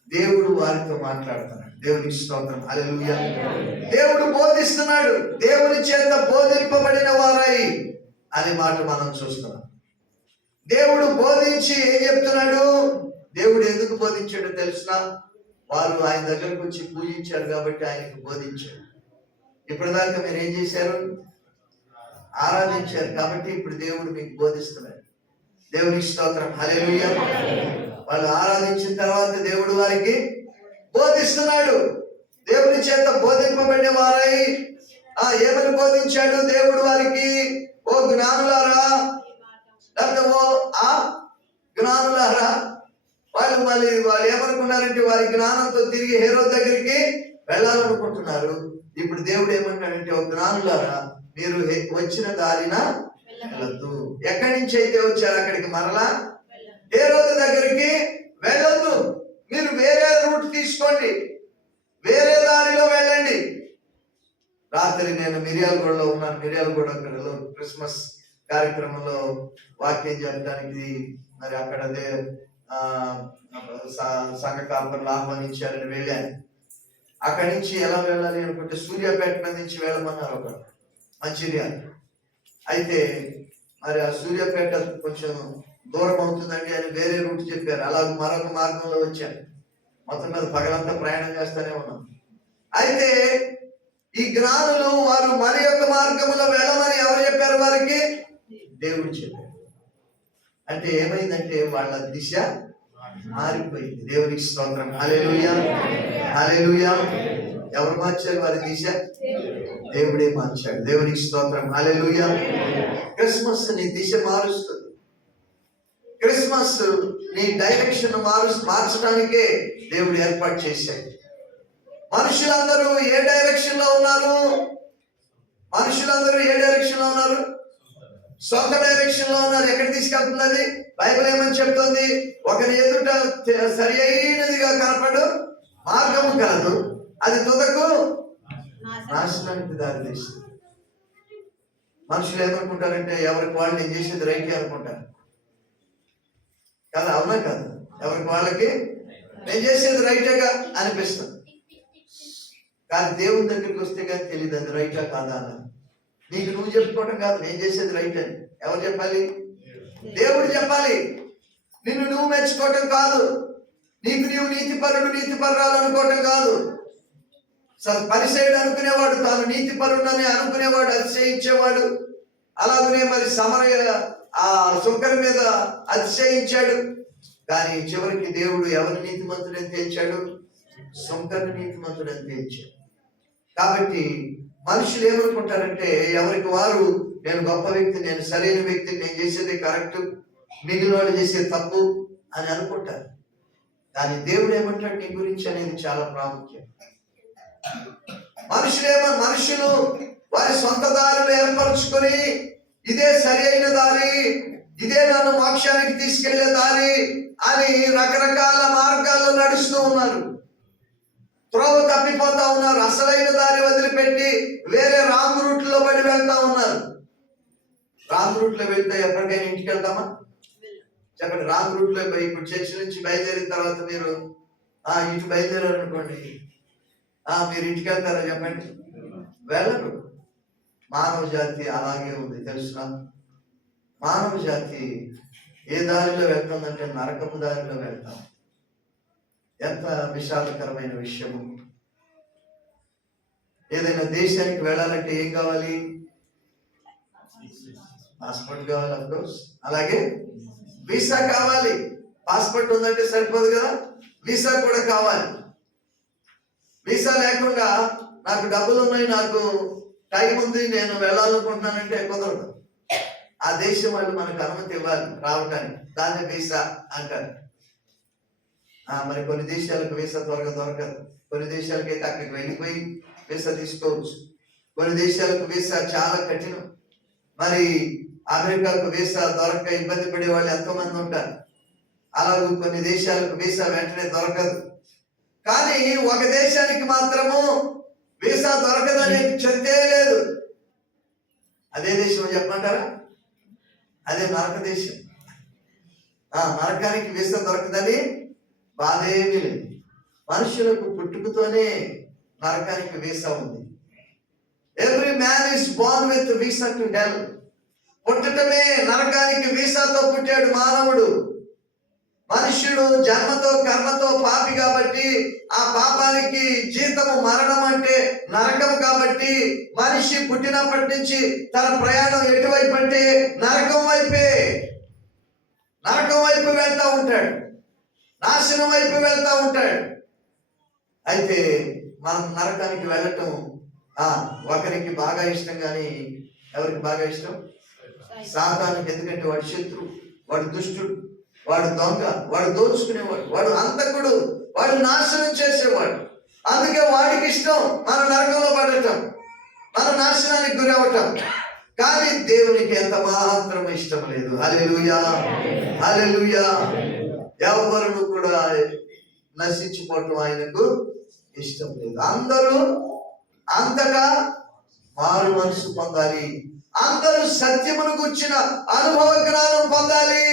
దేవుడు వారితో మాట్లాడుతున్నాడు. దేవునికి స్తోత్రం, హల్లెలూయా. దేవుడు బోధిస్తున్నాడు. దేవుని చేత బోధింపబడిన వారై అనే మాట మనం చూస్తున్నాం. దేవుడు బోధించి ఏం చెప్తున్నాడు? దేవుడు ఎందుకు బోధించాడో తెలుసిన? వారు ఆయన దగ్గరకు వచ్చి పూజించారు కాబట్టి ఆయనకు బోధించాడు. ఇప్పటిదాకా మీరు ఏం చేశారు? ఆరాధించారు కాబట్టి ఇప్పుడు దేవుడు మీకు బోధిస్తున్నాడు. దేవునికి స్తోత్రం, హల్లెలూయా. వాళ్ళు ఆరాధించిన తర్వాత దేవుడు వారికి బోధిస్తున్నాడు. దేవుని చేత బోధింపబడిన వారై ఏమని బోధించాడు దేవుడు వారికి? ఓ జ్ఞానులారా, లేకపోతే జ్ఞానులారా. వాళ్ళు ఏమనుకున్నారంటే వారి జ్ఞానంతో తిరిగి హేరోదు దగ్గరికి వెళ్ళాలనుకుంటున్నారు. ఇప్పుడు దేవుడు ఏమంటాడంటే, ఓ జ్ఞానులారా, మీరు వచ్చిన దారిన వెళ్ళొద్దు. ఎక్కడి నుంచి అయితే వచ్చారు అక్కడికి మరలా హేరోదు దగ్గరికి వెళ్ళొద్దు. మీరు వేరే రూట్ తీసుకోండి, వేరే దారిలో వెళ్ళండి. రాత్రి నేను మిర్యాలగూడలో ఉన్నాను. మిర్యాలగూడలో క్రిస్మస్ కార్యక్రమంలో వాక్యం చెప్పడానికి మరి అక్కడ సంఘ కాపర్లు ఆహ్వానించారని వెళ్ళాను. అక్కడి నుంచి ఎలా వెళ్ళాలి అనుకుంటే సూర్యాపేట నుంచి వెళ్ళమన్నారు ఒక మంచిర్యాల. అయితే మరి ఆ సూర్యాపేట కొంచెం దూరం అవుతుందండి అని వేరే రూట్ చెప్పారు. అలా మరొక మార్గంలో వచ్చాను. మొత్తం మీద పగలంతా ప్రయాణం చేస్తూనే ఉన్నాం. అయితే ఈ జ్ఞానులు వారు మరి యొక్క మార్గంలో వెళ్ళమని ఎవరు చెప్పారు? వారికి దేవుడు చెప్పారు. అంటే ఏమైందంటే వాళ్ళ దిశ మారిపోయింది. దేవునికి స్తోత్రం, హల్లెలూయా, హల్లెలూయా. ఎవరు మార్చారు వారి దిశ? దేవుడే మార్చాడు. దేవునికి స్తోత్రం, హల్లెలూయా. క్రిస్మస్ నీ దిశ మారుస్తుంది. క్రిస్మస్ నీ డైరెక్షన్ మార్చడానికే దేవుడు ఏర్పాటు చేశాడు. మనుషులందరూ ఏ డైరెక్షన్ లో ఉన్నారు? సొంత డైరెక్షన్ లో ఉన్నారు. ఎక్కడ తీసుకెళ్తున్నది? బైబిల్ ఏమని చెప్తుంది? ఒకరి ఎదుట సరి అయినదిగా కనపడు మార్గము కలదు, అది తుదకు నాశనానికి దారితీస్తుంది. మనుషులు ఏమనుకుంటారంటే ఎవరికి వాళ్ళు నేను చేసేది రైటే అనుకుంటారు కదా. అవునా కాదు? ఎవరికి వాళ్ళకి నేను చేసేది రైటేగా అనిపిస్తుంది. కానీ దేవుని దగ్గరికి వస్తే కానీ తెలియదు అది రైటా కాదా అని. నీకు నువ్వు చెప్పుకోవడం కాదు నేను చేసేది రైట్ అని. ఎవరు చెప్పాలి? దేవుడు చెప్పాలి. నిన్ను నువ్వు మెచ్చుకోవటం కాదు. నీకు నీవు నీతిపరురాలు అనుకోవటం కాదు. పరిసయుడు అనుకునేవాడు తాను నీతిపరుడని అనుకునేవాడు, అతిశయించేవాడు. అలాగనే మరి సుంకరి మీద అతిశయించాడు. కానీ చివరికి దేవుడు ఎవరి నీతిమంతుడని తేల్చాడు? సుంకరి నీతిమంతుడని తేల్చాడు. కాబట్టి మనుషులు ఏమనుకుంటారంటే ఎవరికి వారు నేను గొప్ప వ్యక్తి, నేను సరైన వ్యక్తి, నేను చేసేది కరెక్ట్, మిగిలిన వాళ్ళు చేసేది తప్పు అని అనుకుంటారు. కానీ దేవుడు ఏమంటాడు నీ గురించి అనేది చాలా ప్రాముఖ్యం. మనుషులు వారి సొంత దారులు ఏర్పరచుకొని ఇదే సరి అయిన దారి, ఇదే నన్ను మోక్షానికి తీసుకెళ్లే దారి అని రకరకాల మార్గాల్లో నడుస్తూ ఉన్నారు. త్రోవ తప్పిపోతా ఉన్నారు. అసలైన దారి వదిలిపెట్టి వేరే రాంగ్ రూట్ లో పడి వెళ్తా ఉన్నారు. రాంగ్ రూట్ లో వెళ్తే ఎప్పటికైనా ఇంటికి వెళ్తామా? చెప్పండి. రాంగ్ రూట్ లో ఇప్పుడు చర్చి నుంచి బయలుదేరిన తర్వాత మీరు ఇటు బయలుదేరారు అనుకోండి, మీరు ఇంటికి వెళ్తారా? చెప్పండి, వెళ్ళరు. మానవ జాతి అలాగే ఉంది తెలుసునా? మానవ జాతి ఏ దారిలో వెళ్తుందంటే నరకపు దారిలో వెళ్తాం. ఎంత విషాదకరమైన విషయము. ఏదైనా దేశానికి వెళ్ళాలంటే ఏం కావాలి? పాస్పోర్ట్ కావాలి, అఫ్కోర్స్. అలాగే వీసా కావాలి. పాస్పోర్ట్ ఉందంటే సరిపోదు కదా, వీసా కూడా కావాలి. వీసా లేకుండా నాకు డబ్బులు ఉన్నాయి, నాకు టైం ఉంది, నేను వెళ్ళాలనుకుంటున్నానంటే కుదరదు. ఆ దేశం వాళ్ళు మనకు అనుమతి ఇవ్వాలి రావడానికి, దాన్ని వీసా అంటారు. మరి కొన్ని దేశాలకు వీసా త్వరగా దొరకదు. కొన్ని దేశాలకి అయితే అక్కడికి వెళ్ళిపోయి వీసా తీసుకోవచ్చు. కొన్ని దేశాలకు వీసా చాలా కఠినం. మరి అమెరికాకు వీసా దొరక ఇబ్బంది పడే వాళ్ళు ఎంతో మంది ఉంటారు. అలాగే కొన్ని దేశాలకు వీసా వెంటనే దొరకదు. కానీ ఒక దేశానికి మాత్రము వీసా దొరకదని చెంతే లేదు. అదే దేశం చెప్పమంటారా? అదే నరక దేశం. నరకానికి వీసా దొరకదని బాధేమీ లేదు. మనుషులకు పుట్టుకతోనే నరకానికి వీసా ఉంది. Every man is born with visa to hell. పుట్టటమే నరకానికి వీసాతో పుట్టాడు మానవుడు. మనుష్యుడు జన్మతో కర్మతో పాపి కాబట్టి ఆ పాపానికి జీతము మరణం అంటే నరకం కాబట్టి మనిషి పుట్టినప్పటి నుంచి తన ప్రయాణం ఎటువైపు అంటే నరకం వైపే. నరకం వైపు వెళ్తా ఉంటాడు, నాశనం వైపు వెళ్తా ఉంటాడు. అయితే మనం నరకానికి వెళ్ళటం ఒకరికి బాగా ఇష్టం, కానీ ఎవరికి బాగా ఇష్టం? సాతానుకి. ఎందుకంటే వాడు శత్రువు, వాడు దుష్టుడు, వాడు దొంగ, వాడు దోచుకునేవాడు, వాడు హంతకుడు, వాడు నాశనం చేసేవాడు. అందుకే వాడికి ఇష్టం మన నరకంలో పడటం, మన నాశనానికి గురవటం. కానీ దేవునికి ఎంత మాత్రం ఇష్టం లేదు. హల్లెలూయా, హల్లెలూయా. ఎవరు కూడా నశించిపోవటం ఆయనకు ఇష్టం లేదు. అందరూ అంతగా మారు మనసు పొందాలి. అందరూ సత్యమును గుర్చిన అనుభవ జ్ఞానం పొందాలి.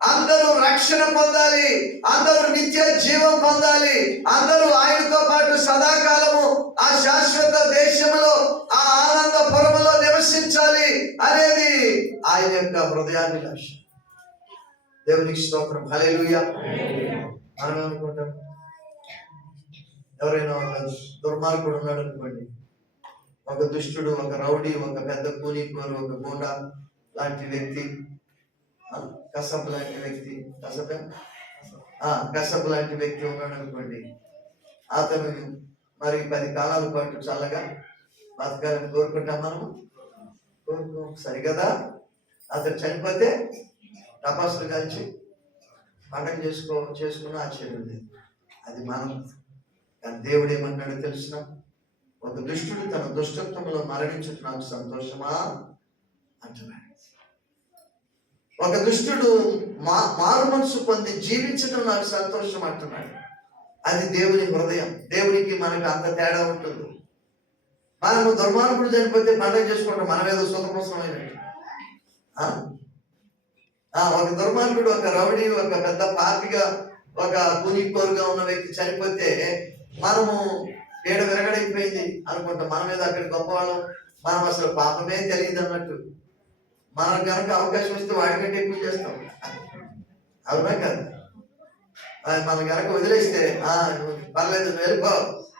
అందరూ రక్షణ పొందాలి. అందరూ నిత్య జీవం పొందాలి. అందరూ ఆయనతో పాటు సదాకాలము ఆ శాశ్వత దేశంలో ఆ ఆనందపురములో నివసించాలి అనేది ఆయన యొక్క హృదయాభిలాష. దేవునికి స్తోత్రం. హల్లెలూయా. మనం అనుకుంటాం, ఎవరైనా ఒక దుర్మార్గుడు ఉన్నాడు అనుకోండి, ఒక దుష్టుడు, ఒక రౌడీ, ఒక పెద్ద కూలీకోరు, ఒక గూండా లాంటి వ్యక్తి, కసబ్ లాంటి వ్యక్తి, కసబ్ లాంటి వ్యక్తి ఉన్నాడు అనుకోండి, అతను మరి 10 కాలాల పాటు చల్లగా బతకాలని కోరుకుంటాం. మనము కోరుకోం, సరిగదా? అతను చనిపోతే టపాసులు కాల్చి పండగ చేసుకున్న ఆశ్చర్యం లేదు. అది మనం. కానీ దేవుడు ఏమన్నాడో తెలుసిన? ఒక దుష్టుడు తన దుష్టత్వంలో మరణించడం నాకు సంతోషమా అంటున్నాడు. ఒక దుష్టుడు మారు మనసు పొంది జీవించడం నాకు సంతోషం అంటున్నాడు. అది దేవుని హృదయం. దేవునికి మనకు అంత తేడా ఉంటుంది. మనము దుర్మార్గుడు చనిపోతే పండుగ చేసుకుంటాం, మనం ఏదో సుఖమోసమైనట్టు. ఒక దుర్మార్గుడు, ఒక రౌడీ, ఒక పెద్ద పాపిగా, ఒక కూలికోరుగా ఉన్న వ్యక్తి చనిపోతే మనము పీడ విరగడైపోయింది అనుకుంటాం. మన మీద అక్కడ గొప్పవాళ్ళం, మనం అసలు పాపమే తెలియదు అన్నట్టు. మనం కనుక అవకాశం వస్తే వాడికంటే ఎక్కువ చేస్తాం. అవునా కదా? మనం కనుక వదిలేస్తే పర్లేదు వెళ్ళిపో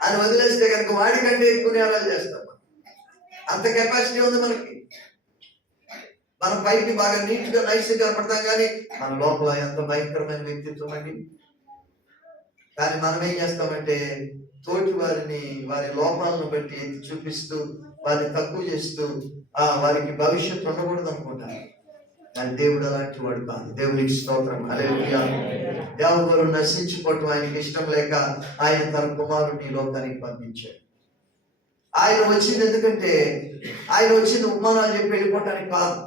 అని వదిలేస్తే కనుక వాడికంటే ఎక్కువ నేరాలు చేస్తాం. అంత కెపాసిటీ ఉంది మనకి. మనం పైకి బాగా నీట్ గా నైస్ గా కనపడతాం, కానీ మన లోపల ఎంత భయంకరమైన వ్యక్తిత్వం అండి. కానీ మనం ఏం చేస్తామంటే తోటి వారిని వారి లోపాలను బట్టి ఎత్తి చూపిస్తూ వారిని తక్కువ చేస్తూ వారికి భవిష్యత్తు ఉండకూడదు అనుకుంటారు. కానీ దేవుడు అలాంటి వాడు కాదు. దేవునికి స్తోత్రం. హల్లెలూయా. ఎవరు నశించిపోవటం ఆయనకి ఇష్టం లేక ఆయన తన కుమారుని లోకానికి పంపించాడు. ఆయన వచ్చింది ఎందుకంటే ఆయన వచ్చింది ఉపమానాలు చెప్పి వెళ్ళిపోవటానికి కాదు.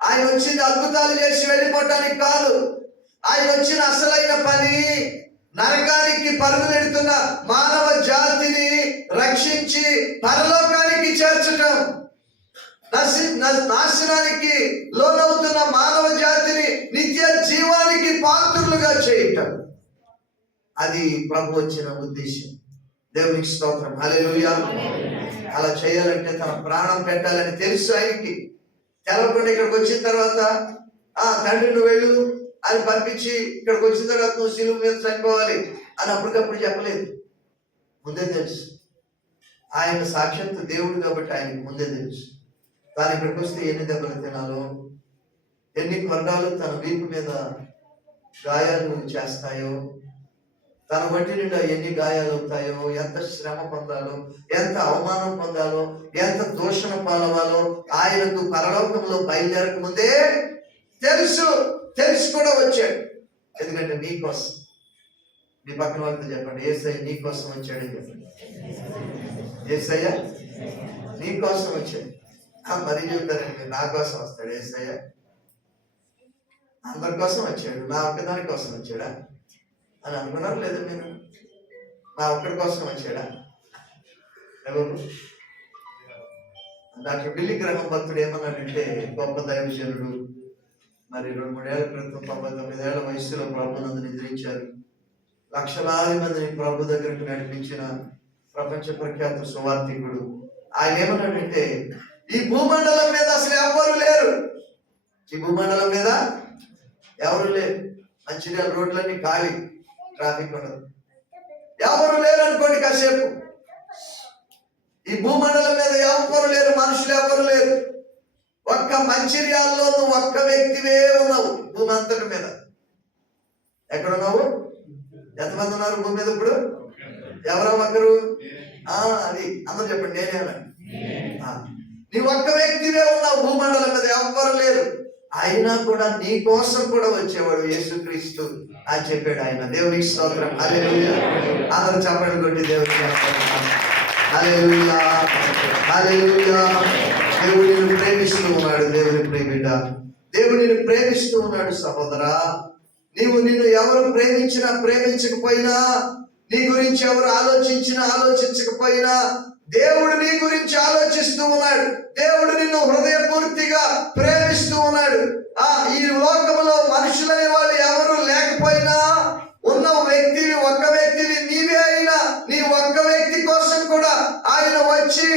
ఆయన వచ్చింది అద్భుతాలు చేసి వెళ్ళిపోవటానికి కాదు. ఆయన వచ్చిన అసలైన పని నరకానికి పరుగులెడుతున్న మానవ జాతిని రక్షించి పరలోకానికి చేర్చటం, నాశనానికి లోనవుతున్న మానవ జాతిని నిత్య జీవానికి పాత్రులుగా చేయటం. అది ప్రభు వచ్చిన ఉద్దేశం. దేవునికి స్తోత్రం, హల్లెలూయా. అలా చేయాలంటే తన ప్రాణం పెట్టాలని తెలుసు ఆయనకి. తెలవకుండా ఇక్కడికి వచ్చిన తర్వాత తండ్రి నువ్వు వెళ్ళు అని పంపించి ఇక్కడికి వచ్చిన తర్వాత నువ్వు శిలువ మీద చనిపోవాలి అని అప్పటికప్పుడు చెప్పలేదు. ముందే తెలుసు. ఆయన సాక్షాత్తు దేవుడు కాబట్టి ఆయనకు ముందే తెలుసు. తాను ఇక్కడికి వస్తే ఎన్ని దెబ్బలు తినాలో, ఎన్ని కొరడాలు తన వీపు మీద గాయాలు చేస్తాయో, తన వంటి నిండా ఎన్ని గాయాలు అవుతాయో, ఎంత శ్రమ పొందాలో, ఎంత అవమానం పొందాలో, ఎంత దూషణ పాలవాలో ఆయనకు పరలోకంలో బయలుదేరక ముందే తెలిసి కూడా వచ్చాడు. ఎందుకంటే నీ కోసం. మీ పక్కన వాళ్ళతో చెప్పండి, యేసయ్య నీ కోసం వచ్చాడని చెప్పండి. యేసయ్య నీ కోసం వచ్చాడు. మరి చెప్తారండి, నా కోసం వస్తాడు యేసయ్య? అందరి కోసం వచ్చాడు, నా ఒక్కదాని కోసం వచ్చాడా అని అనుకున్నారు లేదా మీరు? నా ఒక్కడి కోసం వచ్చాడా? ఎవరు? డాక్టర్ బిల్లి గ్రహం భక్తుడు ఏమన్నాడంటే, గొప్ప దైవజనుడు, మరి 2-3 ఏళ్ల క్రితం 99 ఏళ్ల వయసులో ప్రభునందు నిద్రించారు. లక్షలాది మందిని ప్రభు దగ్గరకు నడిపించిన ప్రపంచ ప్రఖ్యాత సువార్థికుడు. ఆయన ఏమన్నాడంటే, ఈ భూమండలం మీద అసలు ఎవరు లేరు. ఈ భూమండలం మీద ఎవరు లేరు. మంచిర్యాల రోడ్లన్నీ ఖాళీ, ట్రాఫిక్ ఉండదు. ఎవరు లేరు అనుకోండి కాసేపు. ఈ భూమండలం మీద ఎవరు లేరు, మనుషులు ఎవరు లేరు. ఒక్క మంచిర్యాలలో నువ్వు ఒక్క వ్యక్తివే ఉన్నావు భూమి అంతటి మీద. ఎక్కడ ఉన్నావు? ఎంతమంది ఉన్నారు భూమి మీద ఇప్పుడు? ఎవరో ఒకరు. అది అందరూ చెప్పండి, నేనే. నీ ఒక్క వ్యక్తివే ఉన్నావు భూమండలం మీద, ఎవ్వరు లేరు. అయినా కూడా నీ కోసం కూడా వచ్చేవాడు యేసుక్రీస్తు అని చెప్పాడు ఆయన. దేవునికి స్తోత్రం, హల్లెలూయా. అందరూ చెప్పండి కొట్టి దేవునికి హల్లెలూయా, హల్లెలూయా. దేవుడు నిన్ను ప్రేమిస్తూ ఉన్నాడు. దేవుని ప్రేమిట, దేవుడు నిన్ను ప్రేమిస్తూ ఉన్నాడు సహోదరా. నిన్ను ఎవరు ప్రేమించినా ప్రేమించకపోయినా, నీ గురించి ఎవరు ఆలోచించకపోయినా, దేవుడు నీ గురించి ఆలోచిస్తూ ఉన్నాడు. దేవుడు నిన్ను హృదయపూర్తిగా ప్రేమిస్తూ ఉన్నాడు. ఈ లోకంలో మనుషులనే వాళ్ళు ఎవరు లేకపోయినా, ఉన్న వ్యక్తివి ఒక్క వ్యక్తివి నీవే అయినా, నీ ఒక్క వ్యక్తి కోసం కూడా ఆయన వచ్చి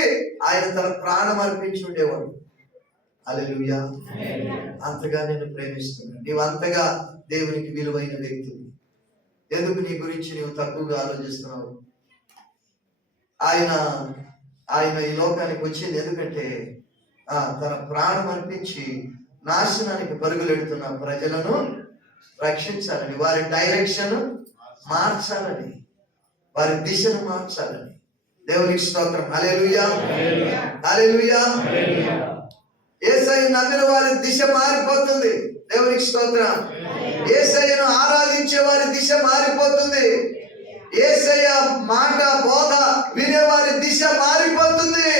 ఆయన తన ప్రాణం అర్పించి ఉండేవాడు. హల్లెలూయా. అంతగా నేను ప్రేమిస్తున్నాను. నీవు అంతగా దేవునికి విలువైన వ్యక్తి. ఎందుకు నీ గురించి నీవు తక్కువగా ఆలోచిస్తున్నావు? ఆయన ఈ లోకానికి వచ్చింది ఎందుకంటే తన ప్రాణం అర్పించి నాశనానికి పరుగులెడుతున్న ప్రజలను రక్షించాలని, వారి డైరెక్షన్ మార్చాలని, వారి దిశను మార్చాలని. దేవునికి స్తోత్రం, హల్లెలూయా, హల్లెలూయా. యేసయ్య నమ్మిన వారి దిశ మారిపోతుంది. దేవునికి స్తోత్రం. యేసయ్యను ఆరాధించే వారి దిశ మారిపోతుంది. యేసయ్య మాట బోధ వినేవారి దిశ మారిపోతుంది.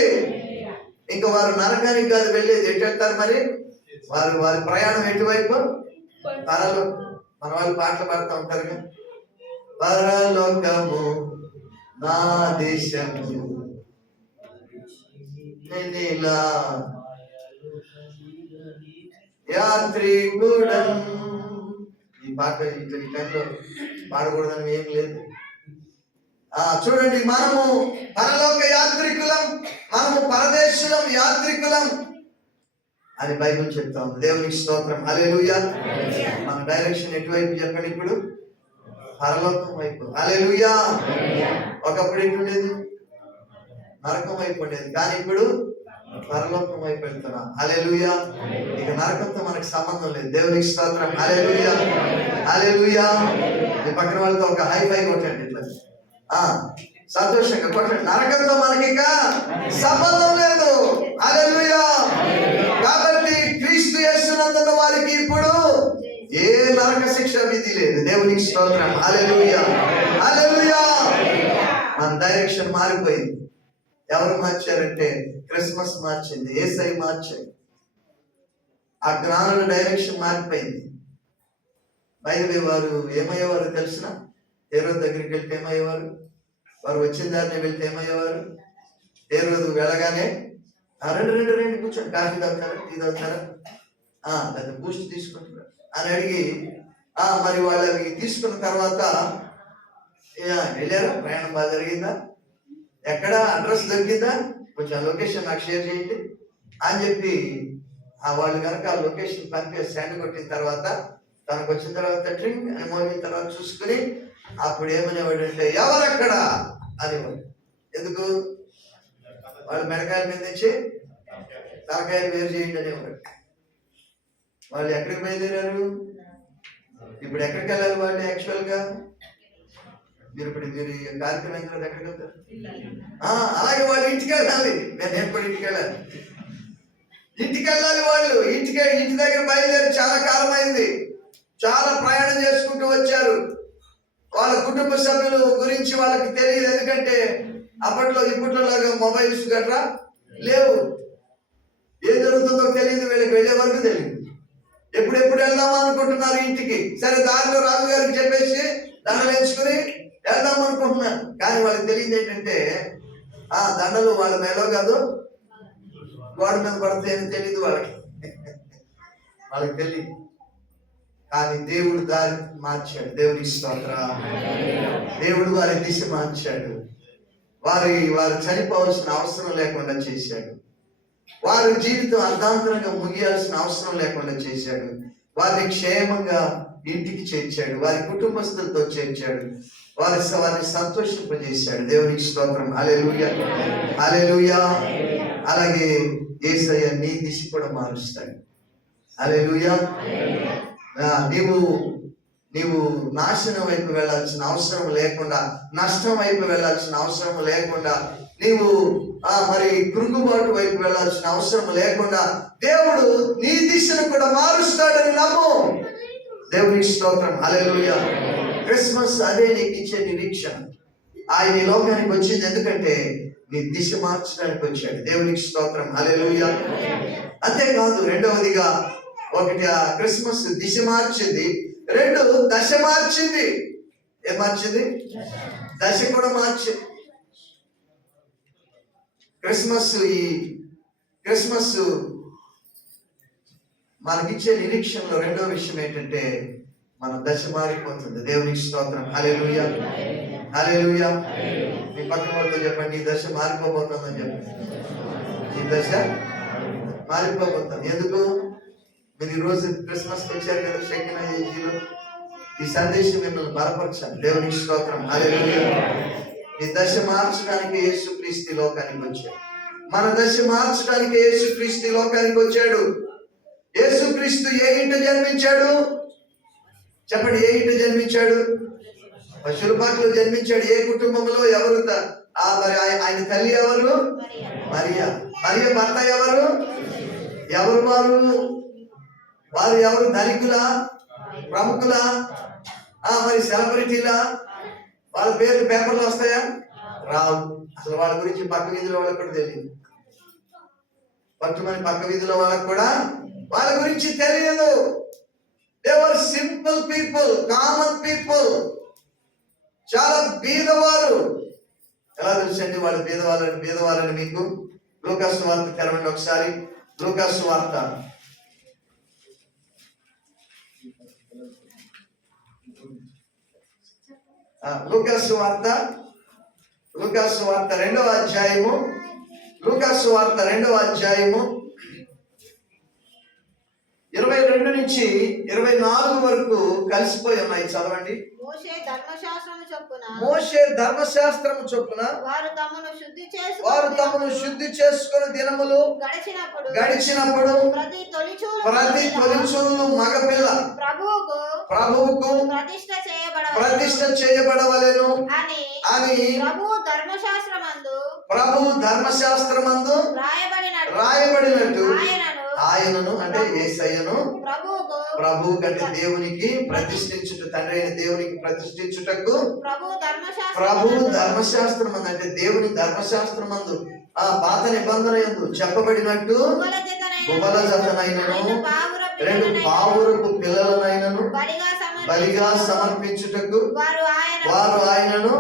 ఇంకా వారు నరకానికి కాదు వెళ్ళేది. ఎటు వెళ్తారు మరి? వారి ప్రయాణం ఎటువైపు? పరలోకం. మన వాళ్ళు పాటలు పాడుతూ ఉంటారు, పరలోకము నా దేశము నేనిలా యాత్రికుడం. ఈ పాట ఈ టైంలో పాడకూడదని ఏం లేదు. చూడండి, మనము పరలోక యాత్రికులం, మనము పరదేశులం, యాత్రికులం అని బైబిల్ చెప్తా ఉంది. దేవునికి స్తోత్రం, హల్లెలూయా. మన డైరెక్షన్ ఎటువైపు చెప్పండి? ఇప్పుడు పరలోకం వైపు. హల్లెలూయా. ఒకప్పుడు ఎటుండేది? నరకం వైపు ఉండేది, కానీ ఇప్పుడు పరలోకం వైపు వెళ్తున్నాం. హల్లెలూయా. ఇక నరకంతో మనకు సంబంధం లేదు. దేవునికి స్తోత్రం, హల్లెలూయా, హల్లెలూయా. మీ పక్కన వాళ్ళతో ఒక హై ఫై కొట్టండి, ఇట్లా సంతోషంగా కొట్టండి. నరకంతో మనకి ఇక సంబంధం లేదు. హల్లెలూయా. కాబట్టి క్రీస్తు యేసునందున్న వారికి ఇప్పుడు ఏ నరక శిక్ష విధి లేదు. దేవునికి స్తోత్రం, హల్లెలూయా, హల్లెలూయా. మన డైరెక్షన్ మారిపోయింది. ఎవరు మార్చారంటే క్రిస్మస్ మార్చింది, యేసై మార్చాడు. ఆ జ్ఞానుల డైరెక్షన్ మారిపోయింది. బయలుదే వారు ఏమయ్యేవారు తెలిసిన? హేరోదు దగ్గరికి వెళ్తే ఏమయ్యేవారు? వారు వచ్చిన దారిని వెళ్తే ఏమయ్యేవారు? హేరోదు వెళ్ళగానే రెండు కూర్చోండి, కాఫీ తాగుతారా, టీ తాగుతారా, లేదా బూస్ట్ తీసుకుంటారా అని అడిగి మరి వాళ్ళు అవి తీసుకున్న తర్వాత వెళ్ళారా? ప్రయాణం బాగా జరిగిందా? ఎక్కడ అడ్రస్ దొరికిందా? కొంచెం లొకేషన్ నాకు షేర్ చేయండి అని చెప్పి వాళ్ళు కనుక ఆ లొకేషన్ పంపేసి సెండ్ కొట్టిన తర్వాత తనకు వచ్చిన తర్వాత ట్రింగ్ అని మోగిన తర్వాత చూసుకుని అప్పుడు ఏమనేవాడు అంటే ఎవరక్కడ అనేవాడు. ఎందుకు? వాళ్ళు మెడకాయల మీద నుంచి తలకాయలు వేరు చేయండి అనేవాడు. వాళ్ళు ఎక్కడికి బయలుదేరారు? ఇప్పుడు ఎక్కడికి వెళ్ళాలి వాళ్ళు? యాక్చువల్గా మీరు కార్యక్రమం ఎక్కడికి వెళ్తారు? అలాగే వాళ్ళు ఇంటికి వెళ్ళాలి. నేను కూడా ఇంటికి వెళ్ళాలి. ఇంటికి వెళ్ళాలి వాళ్ళు. ఇంటి దగ్గర బయలుదేరి చాలా కాలం అయింది. చాలా ప్రయాణం చేసుకుంటూ వచ్చారు. వాళ్ళ కుటుంబ సభ్యుల గురించి వాళ్ళకి తెలియదు. ఎందుకంటే అప్పట్లో ఇప్పట్లోలాగా మొబైల్స్ గట్రా లేవు. ఏం జరుగుతుందో తెలియదు. వీళ్ళకి వెళ్ళే వరకు తెలియదు. ఎప్పుడెప్పుడు వెళ్దామా అనుకుంటున్నారు ఇంటికి. సరే, దారిలో రాజుగారికి చెప్పేసి దండలు ఎంచుకుని వెళ్దాం అనుకుంటున్నారు. కానీ వాళ్ళకి తెలియదు ఏంటంటే దండలు వాళ్ళ మేలో కాదు గోడ మీద పడతాయని తెలియదు వాళ్ళకి. వాళ్ళకి తెలియదు. కానీ దేవుడు దారి మార్చాడు. దేవుని స్తోత్రం. దేవుడు వారి దిశ మార్చాడు. వారు చనిపోవాల్సిన అవసరం లేకుండా చేశాడు. వారి జీవితం అర్ధాంతరంగా ముగియాల్సిన అవసరం లేకుండా చేశాడు. వారిని క్షేమంగా ఇంటికి చేర్చాడు. వారి కుటుంబస్తులతో చేర్చాడు. వారిని సంతోషింపజేశాడు. దేవునికి స్తోత్రం. హల్లెలూయా, హల్లెలూయా. అలాగే యేసయ్య నీ దిశ కూడా మారుస్తాడు. హల్లెలూయా. నీవు నాశనం వైపు వెళ్ళాల్సిన అవసరం లేకుండా, నష్టం వైపు వెళ్ళాల్సిన అవసరం లేకుండా, నీవు మరి కృంగుబాటు వైపు వెళ్ళాల్సిన అవసరం లేకుండా దేవుడు నీ దిశను కూడా మారుస్తాడని నమ్ము. దేవునికి స్తోత్రం. హల్లెలూయా. క్రిస్మస్ అదే నీకు ఇచ్చే నిరీక్షణ. ఆయన ఈ లోకానికి వచ్చింది ఎందుకంటే నీ దిశ మార్చడానికి వచ్చాడు. దేవునికి స్తోత్రం. హల్లెలూయా. అంతేకాదు, రెండవదిగా ఒకటి క్రిస్మస్ దిశ మార్చింది, రెండు దశ మార్చింది. ఏం మార్చింది? దశ కూడా మార్చింది. క్రిస్మస్ మనకిచ్చే నిరీక్షణలో రెండో విషయం ఏంటంటే మన దశ మారిపోతుంది. దేవునికి స్తోత్రం. హల్లెలూయా, హల్లెలూయా. మీ పక్కన వాళ్ళతో చెప్పండి, ఈ దశ మారిపోబోతుందని చెప్పండి. ఈ దశ మారిపోబోతుంది. ఎందుకు? మీరు ఈరోజు క్రిస్మస్కి వచ్చారు కదా షెకినా ఏజీలో. ఈ సందేశం మిమ్మల్ని బలపరచాలి. దేవునికి స్తోత్రం. హల్లెలూయా. ఈ దశ మార్చడానికి యేసుక్రీస్తు లోకానికి వచ్చాడు. మన దశ మార్చడానికి యేసుక్రీస్తు లోకానికి వచ్చాడు. యేసుక్రీస్తు ఏ ఇంట జన్మించాడు? చెప్పండి, ఏ ఇంట జన్మించాడు? పశువులపాకలో జన్మించాడు. ఏ కుటుంబంలో? ఎవరు? మరి ఆయన తల్లి ఎవరు? మరియా. మరియా భర్త ఎవరు? వారు ఎవరు? ధనికులా, ప్రముఖులా, మరి సెలబ్రిటీలా? వాళ్ళ పేర్లు పేపర్లు వస్తాయా? రావు. అసలు వాళ్ళ గురించి పక్క వీధిలో వాళ్ళకి కూడా తెలియదు. పట్టుమని పక్క వీధిలో వాళ్ళకు కూడా వాళ్ళ గురించి తెలియదు. They were simple people, common people. చాలా బీదవారు. ఎలా తెలుసండి వాళ్ళు బీదవాళ్ళని మీకు? లూకాసు వార్త తెరవండి ఒకసారి. లూకాసు వార్త లూకాసు వార్త రెండవ అధ్యాయము. లూకాసు వార్త రెండవ అధ్యాయము 22 నుంచి 24 వరకు కలిసిపోయి ఉన్నాయి. చదవండి. మోషే ధర్మశాస్త్రము చొప్పున వారు తమను శుద్ధి చేసుకుని దినములు గడిచినప్పుడు ప్రతి తొలిచూలు మగపిల్ల ప్రభువుకు ప్రతిష్ఠ చేయబడవలెను అని ప్రభు ధర్మశాస్త్రమందు రాయబడినట్టు ఆయనను, అంటే యేసయ్యను, ప్రభు కంటే దేవునికి ప్రతిష్ఠించుట, తండ్రి అయిన దేవునికి ప్రతిష్ఠించుటకు ప్రభు ధర్మశాస్త్రం అంటే దేవుని ధర్మశాస్త్రమందు ఆ పాత నిబంధన యందు చెప్పబడినట్టు గువ్వల జతనైనను 2 పావురపు పిల్లలనైనను బలిగా సమర్పించుటకు వారు ఆయనను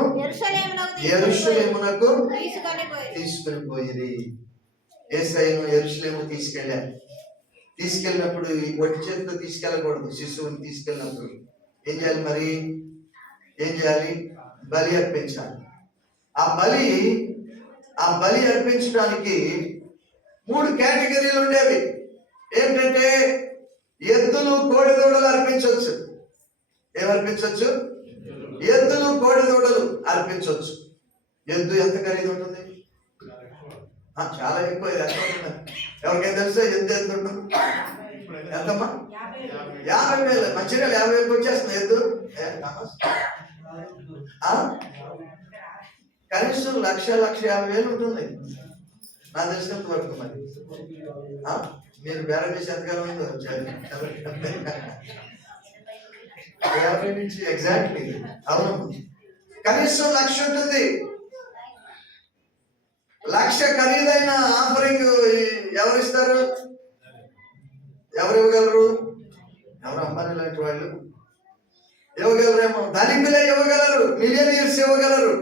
యెరూషలేమునకు తీసుకొని పోయిరి. యేసయ్యను యెరూషలేము తీసుకెళ్ళినప్పుడు ఒట్టి చేతితో తీసుకెళ్ళకూడదు. శిశువుని తీసుకెళ్ళినప్పుడు ఏం చేయాలి? మరి ఏం చేయాలి? బలి అర్పించాలి. ఆ బలి అర్పించడానికి 3 కేటగిరీలు ఉండేవి. ఏంటంటే ఎద్దులు, కోడిదూడలు అర్పించవచ్చు. ఏమర్పించవచ్చు? ఎద్దులు, కోడిదూడలు అర్పించవచ్చు. ఎద్దు ఎంత ఖరీదు ఉంటుంది? చాలా ఎక్కువ. ఎవరికైనా తెలుసా ఎద్దు ఎంత ఉంటుంది? ఎంతమ్మా? 50,000. మంచిర్యాల 50,000 వచ్చేస్తుంది ఎద్దు. కనీసం 1,50,000 ఉంటుంది నాకు తెలిసినంత వరకు. మరి మీరు బేరం చేసి ఎంతకాలం ఉందో వచ్చారు? 50 నుంచి ఎగ్జాక్ట్లీ. అవును, కనీసం 1,00,000 ఉంటుంది. 1,00,000 ఖరీదైన ఆఫరింగ్ ఎవరు ఇస్తారు? ఎవరు ఇవ్వగలరు? ఎవరు? అంబానీ లాంటి వాళ్ళు ఇవ్వగలరేమో. ధనికులే ఇవ్వగలరు, మిలియనీర్స్ ఇవ్వగలరు,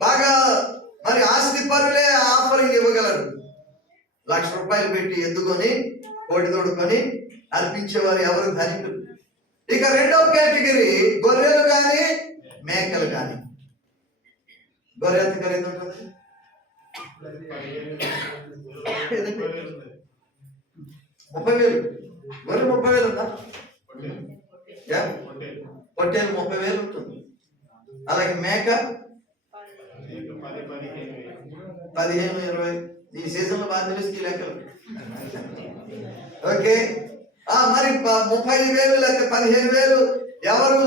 బాగా మరి ఆస్తి పరులే ఆఫరింగ్ ఇవ్వగలరు. 1,00,000 రూపాయలు పెట్టి ఎద్దుకొని కోడి తోడుకొని అర్పించేవారు ఎవరు? ధనికులు. ఇక 2వ కేటగిరీ గొర్రెలు కానీ మేకలు కానీ. గొర్రె ఎంత ఖరీదు ఉంటుంది? 30,000. గొర్రె 30,000 ఉందా? పొట్టేలు 30,000 ఉంటుంది. అలాగే మేక 15-20. ఈ సీజన్ లో బాగా తెలుస్తుంది ఈ లెక్కలు. ఓకే, మరి 30,000 లేకపోతే 15,000 ఎవరు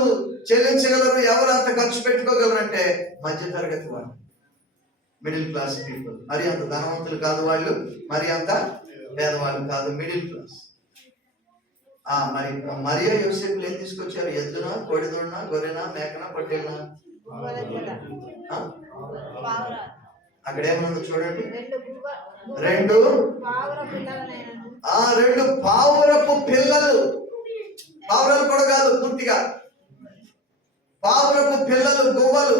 చెల్లించగలరు? ఎవరు అంత ఖర్చు పెట్టుకోగలరు అంటే మధ్య తరగతి వాళ్ళు, మిడిల్ క్లాస్ పీపుల్. మరి అంత ధనవంతులు కాదు వాళ్ళు, మరి అంత పేదవాళ్ళు కాదు, మిడిల్ క్లాస్. మరి మరియా యోసేపులు ఏం తీసుకొచ్చారు? ఎద్దునా, కోడిదూడనా, గొర్రెనా, మేకనా, పొట్టేనా? అక్కడ ఏమన్నా చూడండి. 2 పావురపు పిల్లలు. పావురాలు కూడా కాదు, పూర్తిగా పావురపు పిల్లలు, గువ్వలు.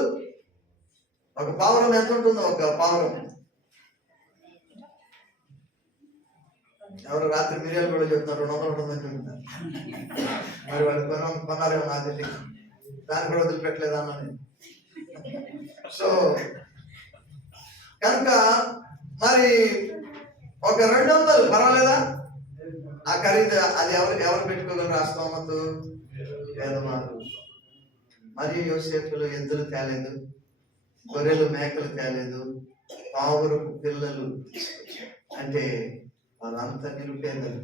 ఒక పావురం ఎంత ఉంటుందో? ఒక పావురం ఎవరు రాత్రి మిరియాలు కూడా చెప్తున్నారు 200 ఉంటుందని చెప్తున్నారు. మరి వాళ్ళు కొన్నారేమో నాకు తెలియదు. దాన్ని కూడా వదిలిపెట్టలేదు అన్నది. సో కనుక మరి ఒక 200 పర్వాలేదా? ఆ ఖరీదు అది ఎవరు పెట్టుకోగలరు? ఆ స్తోమతు పేదవారు. మరియు యోసేపులు ఎద్దులు తేలేదు, గొర్రెలు మేకలు తేలేదు, పావురపు పిల్లలు. అంటే వాళ్ళు అంత నిరుపేదలు.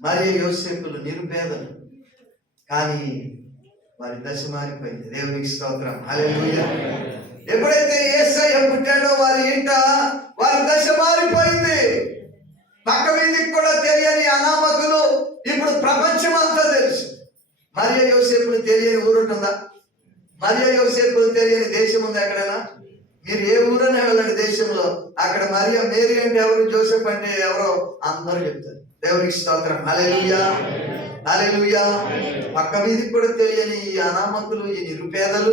మరియు యోసేపులు నిరుపేదలు, కానీ వారి దశ మారిపోయింది. దేవునికి స్తోత్రం, హల్లెలూయా. ఎప్పుడైతే యేసయ్య పుట్టాడో వారి ఇంట వారి దశ మారిపోయింది. పక్క వీధికి కూడా తెలియని అనామకులు ఇప్పుడు ప్రపంచం అంతా తెలుసు. మరియా యోసేపులు తెలియని ఊరు ఉంటుందా? మరియా యోసేపులు తెలియని దేశం ఉందా ఎక్కడైనా? మీరు ఏ ఊరైనా వెళ్ళండి దేశంలో, అక్కడ మరియా, మేరీ అంటే ఎవరు, జోసెఫ్ అంటే ఎవరో అందరూ చెప్తారు. దేవునికి స్తోత్రం, హల్లెలూయా, హల్లెలూయా. పక్క వీధికి కూడా తెలియని ఈ అనామకులు, ఈ నిరుపేదలు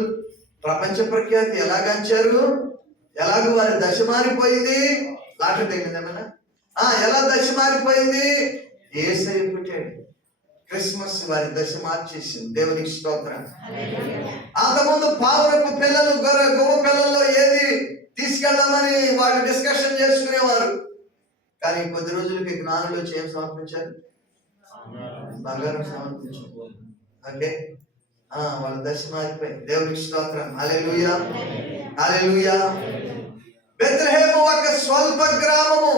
ప్రపంచ ప్రఖ్యాతి ఎలాగంచారు? ఎలాగో వారి దశ మారిపోయింది. లాటరీ తగ్గిందేమన్నా? ఎలా దశ మారిపోయింది? యేసయ్య పుట్టాడు. క్రిస్మస్ వారి దశ మార్చేసింది. దేవునికి స్తోత్రం. అంతకుముందు పావురపు పిల్లలు, గువ్వ పిల్లల్లో ఏది తీసుకెళ్దామని వాళ్ళు డిస్కషన్ చేసుకునేవారు. కానీ కొద్ది రోజులకి జ్ఞానులు వచ్చి ఏం సమర్పించారు? బంగారం సమర్పించారు. ఓకే, వాళ్ళ దశ మారిపోయింది. దేవునికి స్తోత్రం, హల్లెలూయా, హల్లెలూయా. బెత్లెహేము ఒక స్వల్ప గ్రామము.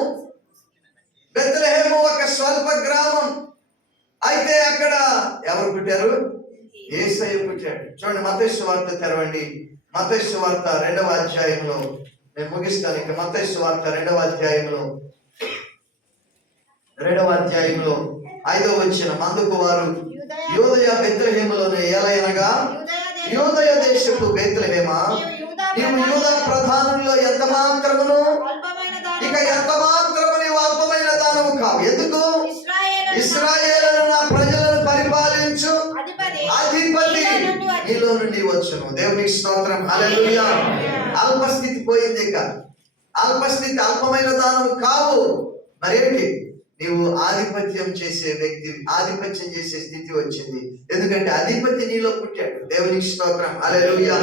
బెత్లెహేము ఒక స్వల్ప గ్రామం. అయితే అక్కడ ఎవరు పుట్టారు? యేసయ్య పుట్టాడు. చూడండి, మత్తయి సువార్త తెరవండి. మత్తయి సువార్త 2వ అధ్యాయంలో, నేను ముగిస్తాను ఇక. మత్తయి సువార్త 2వ అధ్యాయంలో 5వ వచనం. అందుకు వారు యూదయ బెత్లెహేములోనే, ఎలయనగా యూదయ దేశపు బెత్లెహేమా, నీవు యూదా ప్రధానుల్లో ఎంత మాత్రమును అల్పమైన ఇక దానము ఎంత మాత్రము నీవు అల్పమైన దానము కావు. ఎందుకు? ఇశ్రాయేలు ఇశ్రాయేలు నా ప్రజలను పరిపాలించు అధిపతి నీలో నుండి వచ్చును. దేవునికి స్తోత్రం. హల్లెలూయా. అల్పస్థితి పోయింది. ఇక అల్పస్థితి, అల్పమైన దానము కావు. మరేంటి? నీవు ఆధిపత్యం చేసే వ్యక్తి, ఆధిపత్యం చేసే స్థితి వచ్చింది. ఎందుకంటే అధిపతి నీలో పుట్టాడు. దేవునికి స్తోత్రం. హల్లెలూయా.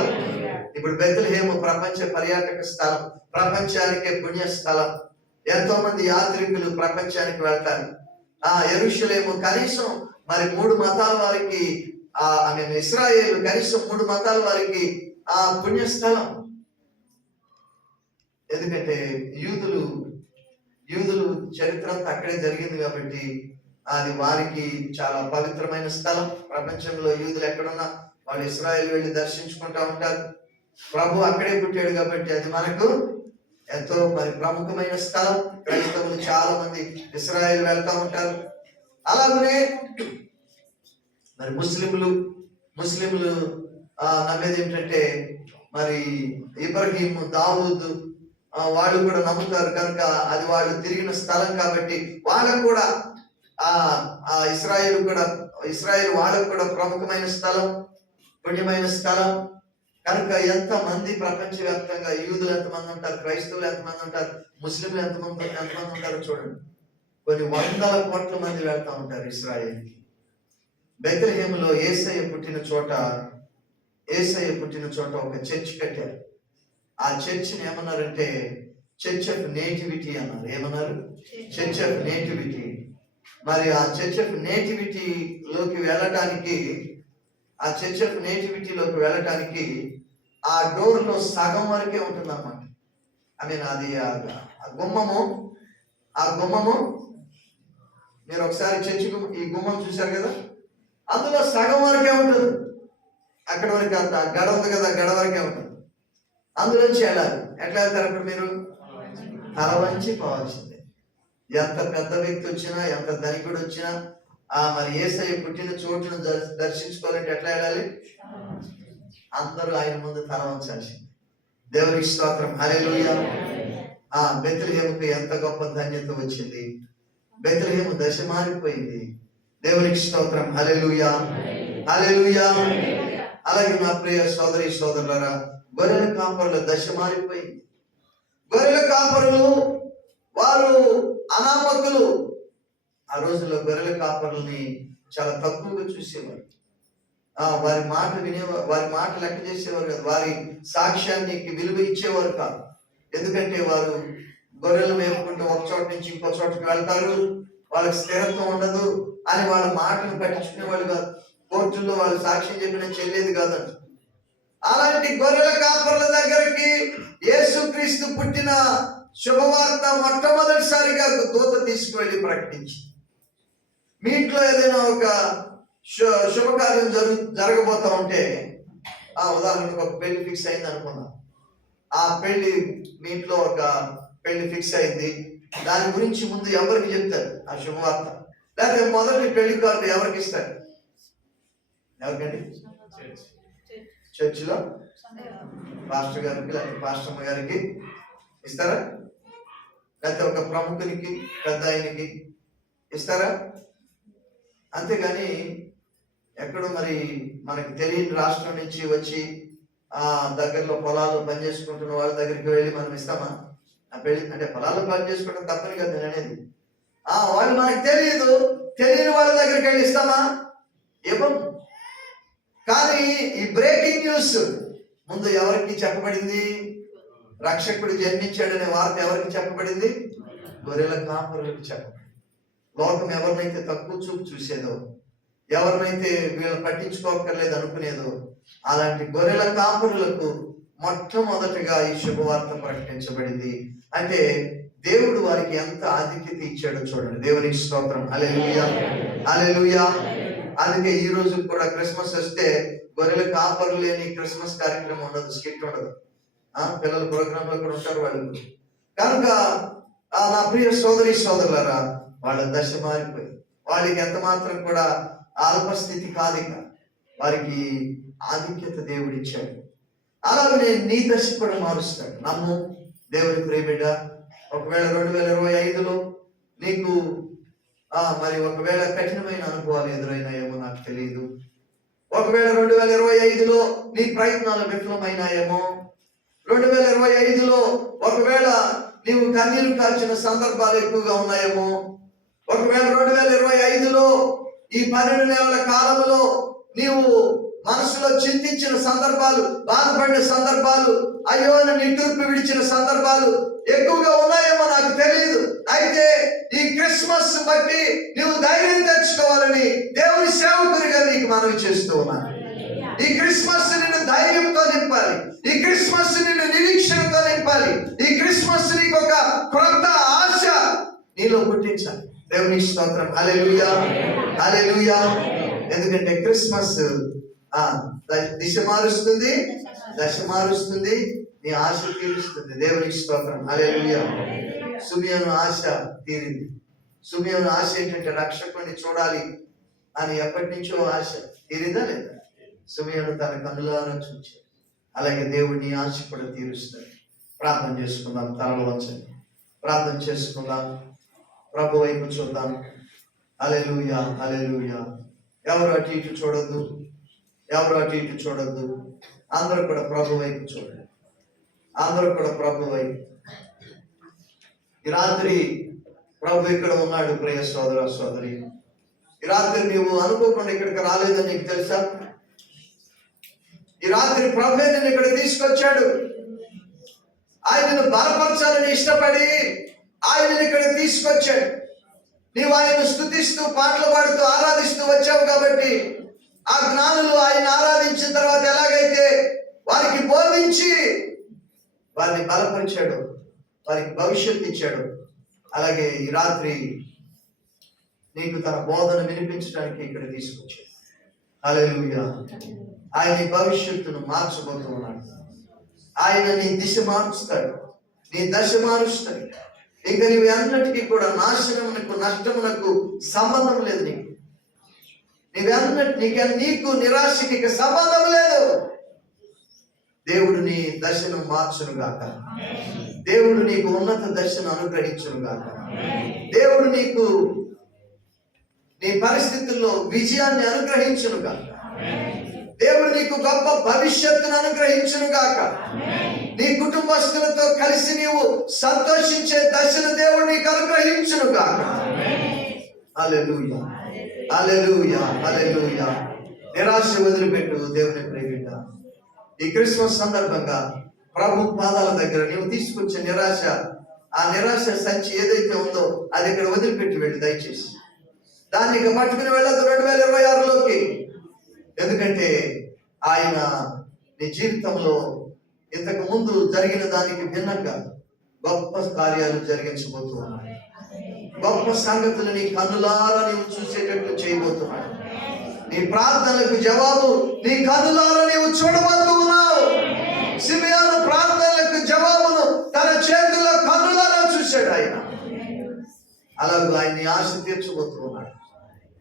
ఇప్పుడు బెత్లెహేము ప్రపంచ పర్యాటక స్థలం, ప్రపంచానికే పుణ్య స్థలం. ఎంతో మంది యాత్రికులు ప్రపంచానికి వెళ్తారు. యెరూషలేము కనీసం మరి 3 మతాల వారికి ఇశ్రాయేలు కనీసం 3 మతాల వారికి పుణ్యస్థలం. ఎందుకంటే యూదులు చరిత్ర అంతా అక్కడే జరిగింది కాబట్టి అది వారికి చాలా పవిత్రమైన స్థలం. ప్రపంచంలో యూదులు ఎక్కడున్నా వాళ్ళు ఇశ్రాయేలు వెళ్ళి దర్శించుకుంటా ఉంటారు. ప్రభు అక్కడే పుట్టాడు కాబట్టి అది మనకు ఎంతో మరి ప్రముఖమైన స్థలం. క్రైస్తవులు చాలా మంది ఇశ్రాయేలు వెళ్తా ఉంటారు. అలాగనే మరి ముస్లింలు నమ్మేది ఏంటంటే మరి ఇబ్రహీం, దావూద్ వాళ్ళు కూడా నమ్ముతారు కనుక అది వాళ్ళు తిరిగిన స్థలం కాబట్టి వాళ్ళకు కూడా ఇశ్రాయేలు వాళ్ళకు కూడా ప్రముఖమైన స్థలం, పుణ్యమైన స్థలం. కనుక ఎంతమంది ప్రపంచవ్యాప్తంగా యూదులు ఎంతమంది ఉంటారు, క్రైస్తవులు ఎంతమంది ఉంటారు, ముస్లింలు ఎంతమంది ఉంటారో చూడండి. కొన్ని 100 కోట్ల మంది వెళ్తా ఉంటారు ఇశ్రాయేల్కి. బెత్లెహేములో యేసయ్య పుట్టిన చోట ఒక చర్చ్ కట్టారు. ఆ చర్చ్ని ఏమన్నారంటే చర్చ్ ఆఫ్ నేటివిటీ అన్నారు. ఏమన్నారు? Church of nativity. మరి ఆ చర్చ్ ఆఫ్ నేటివిటీలోకి వెళ్ళటానికి ఆ డోర్లో సగం వరకే ఉంటుంది అన్నమాట. అది ఆ గుమ్మము మీరు ఒకసారి చర్చి ఈ గుమ్మం చూశారు కదా, అందులో సగం వరకే ఉంటుంది. అక్కడ వరకు అంత గడ ఉంది కదా, గడ వరకే ఉంటుంది. అందులోంచి వెళ్ళాలి. ఎట్లా వెళ్తారు? అప్పుడు మీరు తల వంచి పోవాల్సిందే. ఎంత పెద్ద వ్యక్తి వచ్చినా, ఎంత ధనికుడు వచ్చినా మరి యేసయ్య పుట్టిన చోటును దర్శించుకోవాలంటే ఎట్లా వెళ్ళాలి? అందరూ ఆయన ముందు తల వంచాల్సింది. దేవునికి స్తోత్రం. హల్లెలూయా. బెత్లెహేముకు ఎంత గొప్ప ధన్యత వచ్చింది. బెత్లెహేము దశ మారిపోయింది. దేవునికి స్తోత్రం. హల్లెలూయా. హల్లెలూయా. అలాగే నా ప్రియ సోదరి సోదరులారా, గొర్రెల కాపరుల దశ మారిపోయింది. గొర్రెల కాపరులు వారు అనామకులు. ఆ రోజుల్లో గొర్రెల కాపరులని చాలా తక్కువగా చూసేవారు. వారి మాట వినేవారు, వారి మాట లెక్క చేసేవారు కాదు, వారి సాక్ష్యానికి విలువ ఇచ్చేవారు కాదు. ఎందుకంటే వారు గొర్రెలు మేపుకుంటూ ఒక చోట నుంచి ఇంకో చోటకి వెళ్తారు, వాళ్ళకి స్థిరత్వం ఉండదు అని వాళ్ళ మాటను పట్టించుకునేవాళ్ళు కాదు. కోర్టుల్లో వాళ్ళు సాక్ష్యం చెప్పిన చెల్లేది కాదంట. అలాంటి గొర్రెల కాపరుల దగ్గరికి యేసుక్రీస్తు పుట్టిన శుభవార్త మొట్టమొదటిసారిగా దూత తీసుకువెళ్ళి ప్రకటించి, మీ ఇంట్లో ఏదైనా ఒక శుభకార్యం జరగబోతా ఉంటే, ఉదాహరణకు ఒక పెళ్లి ఫిక్స్ అయింది అనుకున్నాం. ఆ పెళ్లి మీ ఇంట్లో ఒక పెళ్లి ఫిక్స్ అయింది. దాని గురించి ముందు ఎవరికి చెప్తారు ఆ శుభవార్త? లేకపోతే మొదటి పెళ్లి కార్డు ఎవరికి ఇస్తారు? ఎవరికండి? చర్చిలో పాస్టర్ గారికి లేకపోతే పాస్టమ్మ గారికి ఇస్తారా? లేకపోతే ఒక ప్రముఖునికి, పెద్ద ఆయనకి ఇస్తారా? అంతేగాని ఎక్కడో మరి మనకి తెలియని రాష్ట్రం నుంచి వచ్చి దగ్గరలో పొలాలు పనిచేసుకుంటున్న వాళ్ళ దగ్గరికి వెళ్ళి మనం ఇస్తామా? పెళ్లి అంటే పొలాల్లో పని చేసుకోవడం తప్పని కదా నేను అనేది. వాళ్ళు మనకి తెలియని వాళ్ళ దగ్గరికి వెళ్ళి ఇస్తామా? ఇవ్వం. కానీ ఈ బ్రేకింగ్ న్యూస్ ముందు ఎవరికి చెప్పబడింది? రక్షకుడు జన్మించాడనే వార్త ఎవరికి చెప్పబడింది? గొర్రెల కాపరులకు చెప్పబడింది. లోకం ఎవరినైతే తక్కువ చూపు చూసేదో, ఎవరినైతే వీళ్ళు పట్టించుకోకర్లేదు అనుకునేదో, అలాంటి గొర్రెల కాపరులకు మొట్టమొదటిగా ఈ శుభవార్త ప్రకటించబడింది. అంటే దేవుడు వారికి ఎంత ఆధిక్యత ఇచ్చాడో చూడండి. దేవునికి స్తోత్రం. హల్లెలూయా. హల్లెలూయా. అందుకే ఈ రోజు కూడా క్రిస్మస్ వస్తే గొర్రెల కాపరులు లేని క్రిస్మస్ కార్యక్రమం ఉండదు, స్కిట్ ఉండదు. పిల్లల ప్రోగ్రామ్ లో కూడా ఉంటారు వాళ్ళు. కనుక నా ప్రియ సోదరి సోదరులారా, వాళ్ళ దశ మారిపోయి వాళ్ళకి ఎంత మాత్రం కూడా అల్పస్థితి కాదు. ఇక వారికి ఆధిక్యత దేవుడు ఇచ్చాడు. అలాగనే నీ దశ కూడా మారుస్తాడు. నమ్ము దేవుని ప్రియబిడ్డ. ఒకవేళ 2025లో నీకు మరి ఒకవేళ కఠినమైన అనుభవాలు ఎదురైనాయేమో నాకు తెలియదు. ఒకవేళ 2025లో నీ ప్రయత్నాలు విఫలమైనాయేమో. 2025లో ఒకవేళ నీవు కన్నీరు కాల్చిన సందర్భాలు ఎక్కువగా ఉన్నాయేమో. ఒకవేళ 2025లో ఈ 12 నెలల కాలంలో నీవు మనసులో చింతించిన సందర్భాలు, బాధపడిన సందర్భాలు, అయ్యో అని నిట్టూర్పు విడిచిన సందర్భాలు ఎక్కువగా ఉన్నాయేమో నాకు తెలియదు. అయితే ఈ క్రిస్మస్ బట్టి నువ్వు ధైర్యం తెచ్చుకోవాలని దేవుని సేవకునిగా నీకు మనవి చేస్తూ ఉన్నాను. ఈ క్రిస్మస్ నిన్ను ధైర్యంతో నింపాలి. ఈ క్రిస్మస్ నిన్ను నిరీక్షణతో నింపాలి. ఈ క్రిస్మస్ నీకు ఒక క్రొత్త ఆశ నీలో పుట్టించాలి. దేవుని స్తోత్రం. హల్లెలూయా, హల్లెలూయా. ఎందుకంటే క్రిస్మస్ దిశ మారుస్తుంది, దశ మారుస్తుంది, నీ ఆశ తీరుస్తుంది. దేవునికి స్తోత్రం. హల్లెలూయా. సిమియోను ఆశ తీరింది. సిమియోను ఆశ ఏంటంటే రక్షకుడిని చూడాలి అని ఎప్పటి నుంచో ఆశ తీరిందా లేదా? సిమియోను తన కన్నులారా చూచాడు. అలాగే దేవుడిని ఆశ కూడా తీరుస్తాడు. ప్రార్థన చేసుకుందాం. తలలు వంచండి, ప్రార్థన చేసుకుందాం. ప్రభు వైపు చూద్దాం. హల్లెలూయా, హల్లెలూయా. ఎవరు అటు ఇటు చూడొద్దు, ఎవరు అటు ఇటు చూడొద్దు. అందరూ కూడా ప్రభు వైపు చూడండి. అందరూ కూడా ప్రభు వైపు. ఈ రాత్రి ప్రభు ఇక్కడ ఉన్నాడు. ప్రియ సోదర సోదరి, ఈ రాత్రి నీవు అనుకోకుండా ఇక్కడికి రాలేదని నీకు తెలుసా? ఈ రాత్రి ప్రభువే నిన్ను ఇక్కడ తీసుకొచ్చాడు. ఆయనను బలపరచాలని ఇష్టపడి ఆయనను ఇక్కడ తీసుకొచ్చాడు. నీవు ఆయనను స్తుతిస్తూ, పాటలు పాడుతూ, ఆరాధిస్తూ వచ్చావు కాబట్టి ఆ జ్ఞానులు ఆయన ఆరాధించిన తర్వాత ఎలాగైతే వారికి బోధించి వారిని బలపరిచాడు, వారికి భవిష్యత్తు ఇచ్చాడు, అలాగే ఈ రాత్రి నీకు తన బోధన వినిపించడానికి ఇక్కడ తీసుకొచ్చాడు. హల్లెలూయా. ఆయన నీ భవిష్యత్తును మార్చబోతూ ఉన్నాడు. ఆయన నీ దిశ మారుస్తాడు, నీ దశ మారుస్తాడు. ఇక నీవు అన్నిటికీ కూడా నాశనమునకు, నష్టమునకు సంబంధం లేదు. నీకు నిరాశకి ఇక సంబంధం లేదు. దేవుడు నీ దశను మార్చును గాక. దేవుడు నీకు ఉన్నత దశను అనుగ్రహించును గాక. దేవుడు నీకు నీ పరిస్థితుల్లో విజయాన్ని అనుగ్రహించును గాక. దేవుడు నీకు గొప్ప భవిష్యత్తును అనుగ్రహించును గాక. నీ కుటుంబస్తులతో కలిసి నీవు సంతోషించే దశను దేవుడు నీకు అనుగ్రహించును గాక. హల్లెలూయా, హల్లెలూయా, హల్లెలూయా. నిరాశ వదిలిపెట్టు దేవుని ప్రియబిడ్డ. ఈ క్రిస్మస్ సందర్భంగా ప్రభు పాదాల దగ్గర నీవు తీసుకొచ్చే నిరాశ, ఆ నిరాశ సంచి ఏదైతే ఉందో అది ఇక్కడ వదిలిపెట్టి వెళ్ళి దయచేసి. దాన్ని ఇక పట్టుకుని వెళ్ళదు 2026లోకి. ఎందుకంటే ఆయన నీ జీవితంలో ఇంతకు ముందు జరిగిన దానికి భిన్నంగా గొప్ప కార్యాలు జరిగించబోతూ ఉన్నాడు. గొప్ప సంగతులు నీ కన్నులారా నీవు చూసేటట్లు చేయబోతున్నాడు. నీ ప్రార్థనలకు జవాబు నీ కన్నులారా నీవు చూడబోతూ ఉన్నావు. సిమియోను ప్రార్థనలకు జవాబును తన చేతుల్లో కన్నులారా చూశాడు ఆయన. అలాగే ఆయన్ని ఆశ తీర్చబోతూ ఉన్నాడు.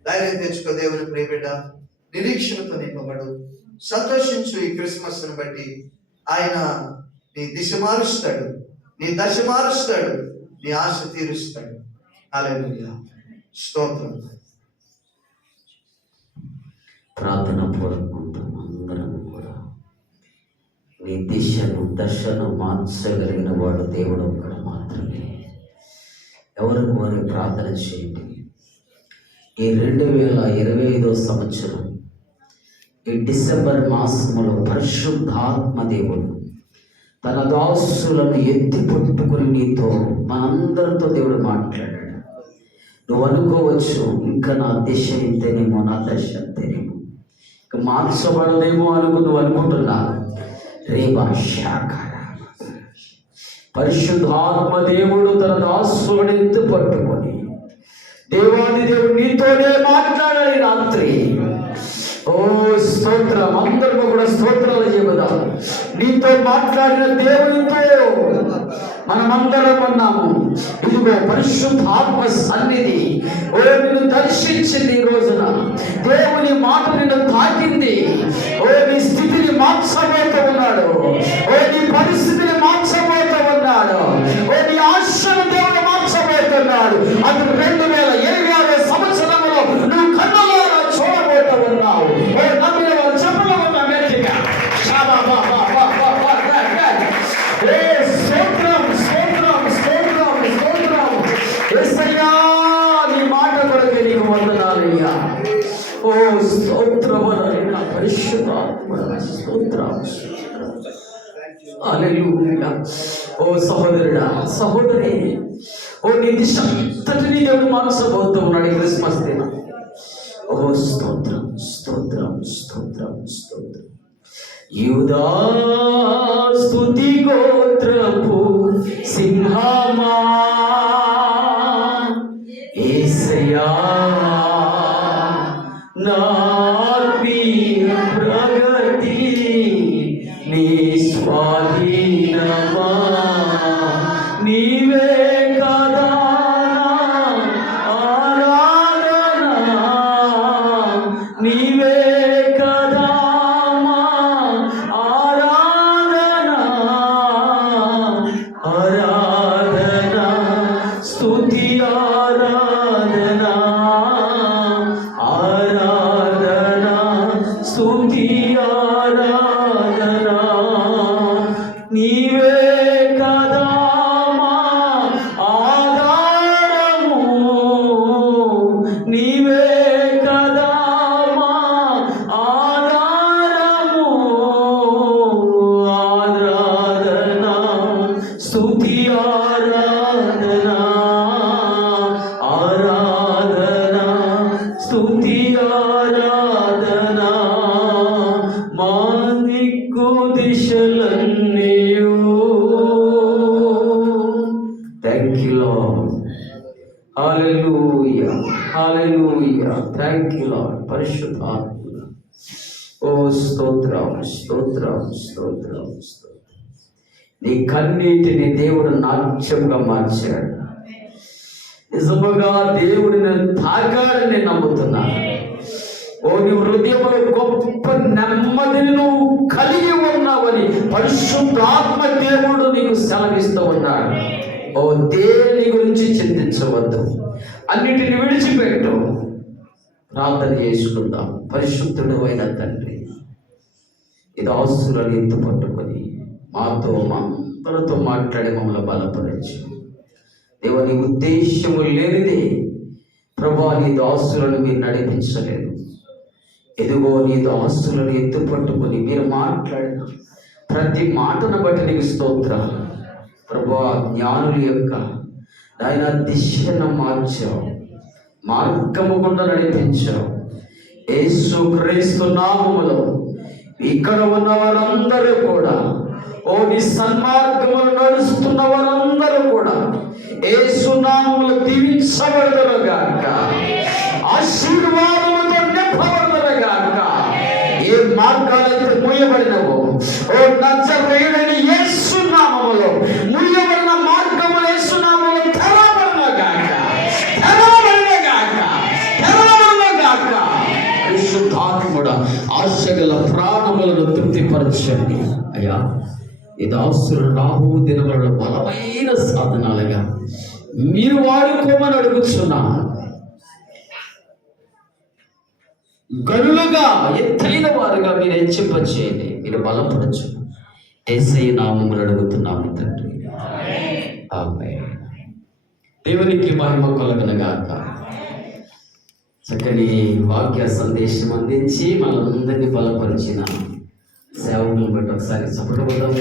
ధైర్యం తెచ్చుకో దేవుని ప్రియబిడ్డ. నిరీక్షణతో నింపబడు, సంతోషించు. ఈ క్రిస్మస్ ను బట్టి ఆయన నీ దిశ మారుస్తాడు, నీ దశ మారుస్తాడు, నీ ఆశ తీరుస్తాడు. హల్లెలూయా, స్తోత్రం. ప్రార్థన పూర్వకంతో అందరం కూడా నీ దిశను, దశను మార్చగలిగిన వాడు దేవుడు ఒక్కడు మాత్రమే. ఎవరికి వారి ప్రార్థన చేయండి. ఈ 2025 సంవత్సరం ఈ డిసెంబర్ మాసములో పరిశుద్ధాత్మ దేవుడు తన దాసులను ఎత్తి పట్టుకుని నీతో, మనందరితో దేవుడు మాట్లాడాడు. నువ్వు అనుకోవచ్చు, ఇంకా నా దిశ ఇంతేనేమో, నా దశ అంతేనేమో, ఇంకా మార్చబడదేమో నువ్వు అనుకుంటున్నావు. రేవా శాఖర పరిశుద్ధాత్మ దేవుడు తన దాసులను ఎత్తి పట్టుకొని, దేవాది దేవుడు నీతోనే మాట్లాడాలి రాత్రి. ఓ స్తోత్రం. అందరూ కూడా స్తోత్రాలు చెబుదాం. నీతో మాట్లాడిన దేవునితో మనమందరం ఉన్నాము. ఇదిగో పరిశుద్ధాత్మ సన్నిధి నిన్ను దర్శించింది. ఈ రోజున దేవుని మాట నిన్ను తాకింది. నీ స్థితిని మార్చబోతూ ఉన్నాడు. స్తోత్రములైన పరిశుద్ధాత్మ స్తోత్రం. హల్లెలూయా. ఓ సహోదరుడా, సహోదరి, ఓ నీ దిశ అంతటిని దేవుడు మార్చబోతూ ఉన్నాడు ఈ క్రిస్మస్ దినం. ఓ స్తోత్రం స్తోత్రం స్తోత్రం స్తోత్రం. యూదా స్తుతి గోత్రపు సింహమా, యేసయ్యా నా ఆత్మీయ ప్రగతి నీ స్వాధీనమా, నీవే కదా ఆరాధన, నీవే కదా ఆరాధన, ఆరాధన స్తుతి ఆరాధన, ఆరాధన స్తుతి ఆరాధన, నీవే కదా ఆధారము, నీవే కదా ఆధారము, ఆరాధన స్తుతి ఆరాధన, ఆరాధన స్తుతి ఆరాధన, మా దిక్కు దిశలన్నీయు. Thank you Lord. Hallelujah hallelujah. Thank you Lord. పరిశుద్ధాత్మ, ఓ స్తోత్రం స్తోత్రం స్తోత్రం స్తోత్రం. నీ కన్నీటిని దేవుడు నాట్యంగా మార్చాడు. నిజముగా దేవుడు నేను తాకాడని నేను నమ్ముతున్నాను. ఓ నీ హృదయంలో గొప్ప నెమ్మదిని నువ్వు కలిగి ఉన్నావని పరిశుద్ధాత్మ దేవుడు నీకు సెలవిస్తూ ఉన్నాడు. ఓ దేని గురించి చింతించవద్దు, అన్నిటిని విడిచిపెట్టు, ప్రార్థన చేసుకుందాం. పరిశుద్ధుడు అయిన తండ్రి, ఇది ఆస్తులను ఎత్తు పట్టుకొని మాతో మా అందరితో మాట్లాడి మమ్మల్ని బలపరచు. దేవుని ఉద్దేశము లేనిదే ప్రభా నీ దాసులను మీరు నడిపించలేదు. ఎదుగో నీ దాసులను ఎత్తు పట్టుకొని మీరు మాట్లాడిన ప్రతి మాటను బట్టి నీకు స్తోత్రాలు ప్రభా. జ్ఞానుల యొక్క ఆయన దిశను మార్చావు, మార్గము గుండా నడిపించావు. యేసు క్రీస్తు నామములో ఇక్కడ ఉన్న వారందరూ కూడా, ఓ నీ సన్మార్గములు నడుస్తున్న వారందరూ కూడా యేసు నామములో దీవించబడదురు గాక, ఆశీర్వాదముతో నింపబడదురు గాక. ఏ మార్గాలైతే మూయబడినవో ఓ నజరేయుడైన యేసు నామములో మూయబడిన మార్గములు యేసు నామములో తెరవబడును గాక, తెరవబడును గాక, తెరవబడును గాక. పరిశుద్ధాత్ముడా, ఆశగల ప్రాణములను తృప్తిపరచండి అయ్యా. ఈ దాసులు రాబో దినములలో బలమైన సాధనాలుగా మీరు వాడుకోమని అడుగుతున్నా. గనులుగా ఎత్తైన వారుగా మీరు హెచ్చింపచేయండి, మీరు బలపరచు. యేసయ్య నామములో అడుగుతున్నాము తండ్రి, ఆమేన్. దేవునికి మహిమ కలుగునుగాక. చక్కని వాక్య సందేశం అందించి మనందరినీ బలపరిచిన సేవకులను బట్టి ఒకసారి చప్పట్లు కొడదాం.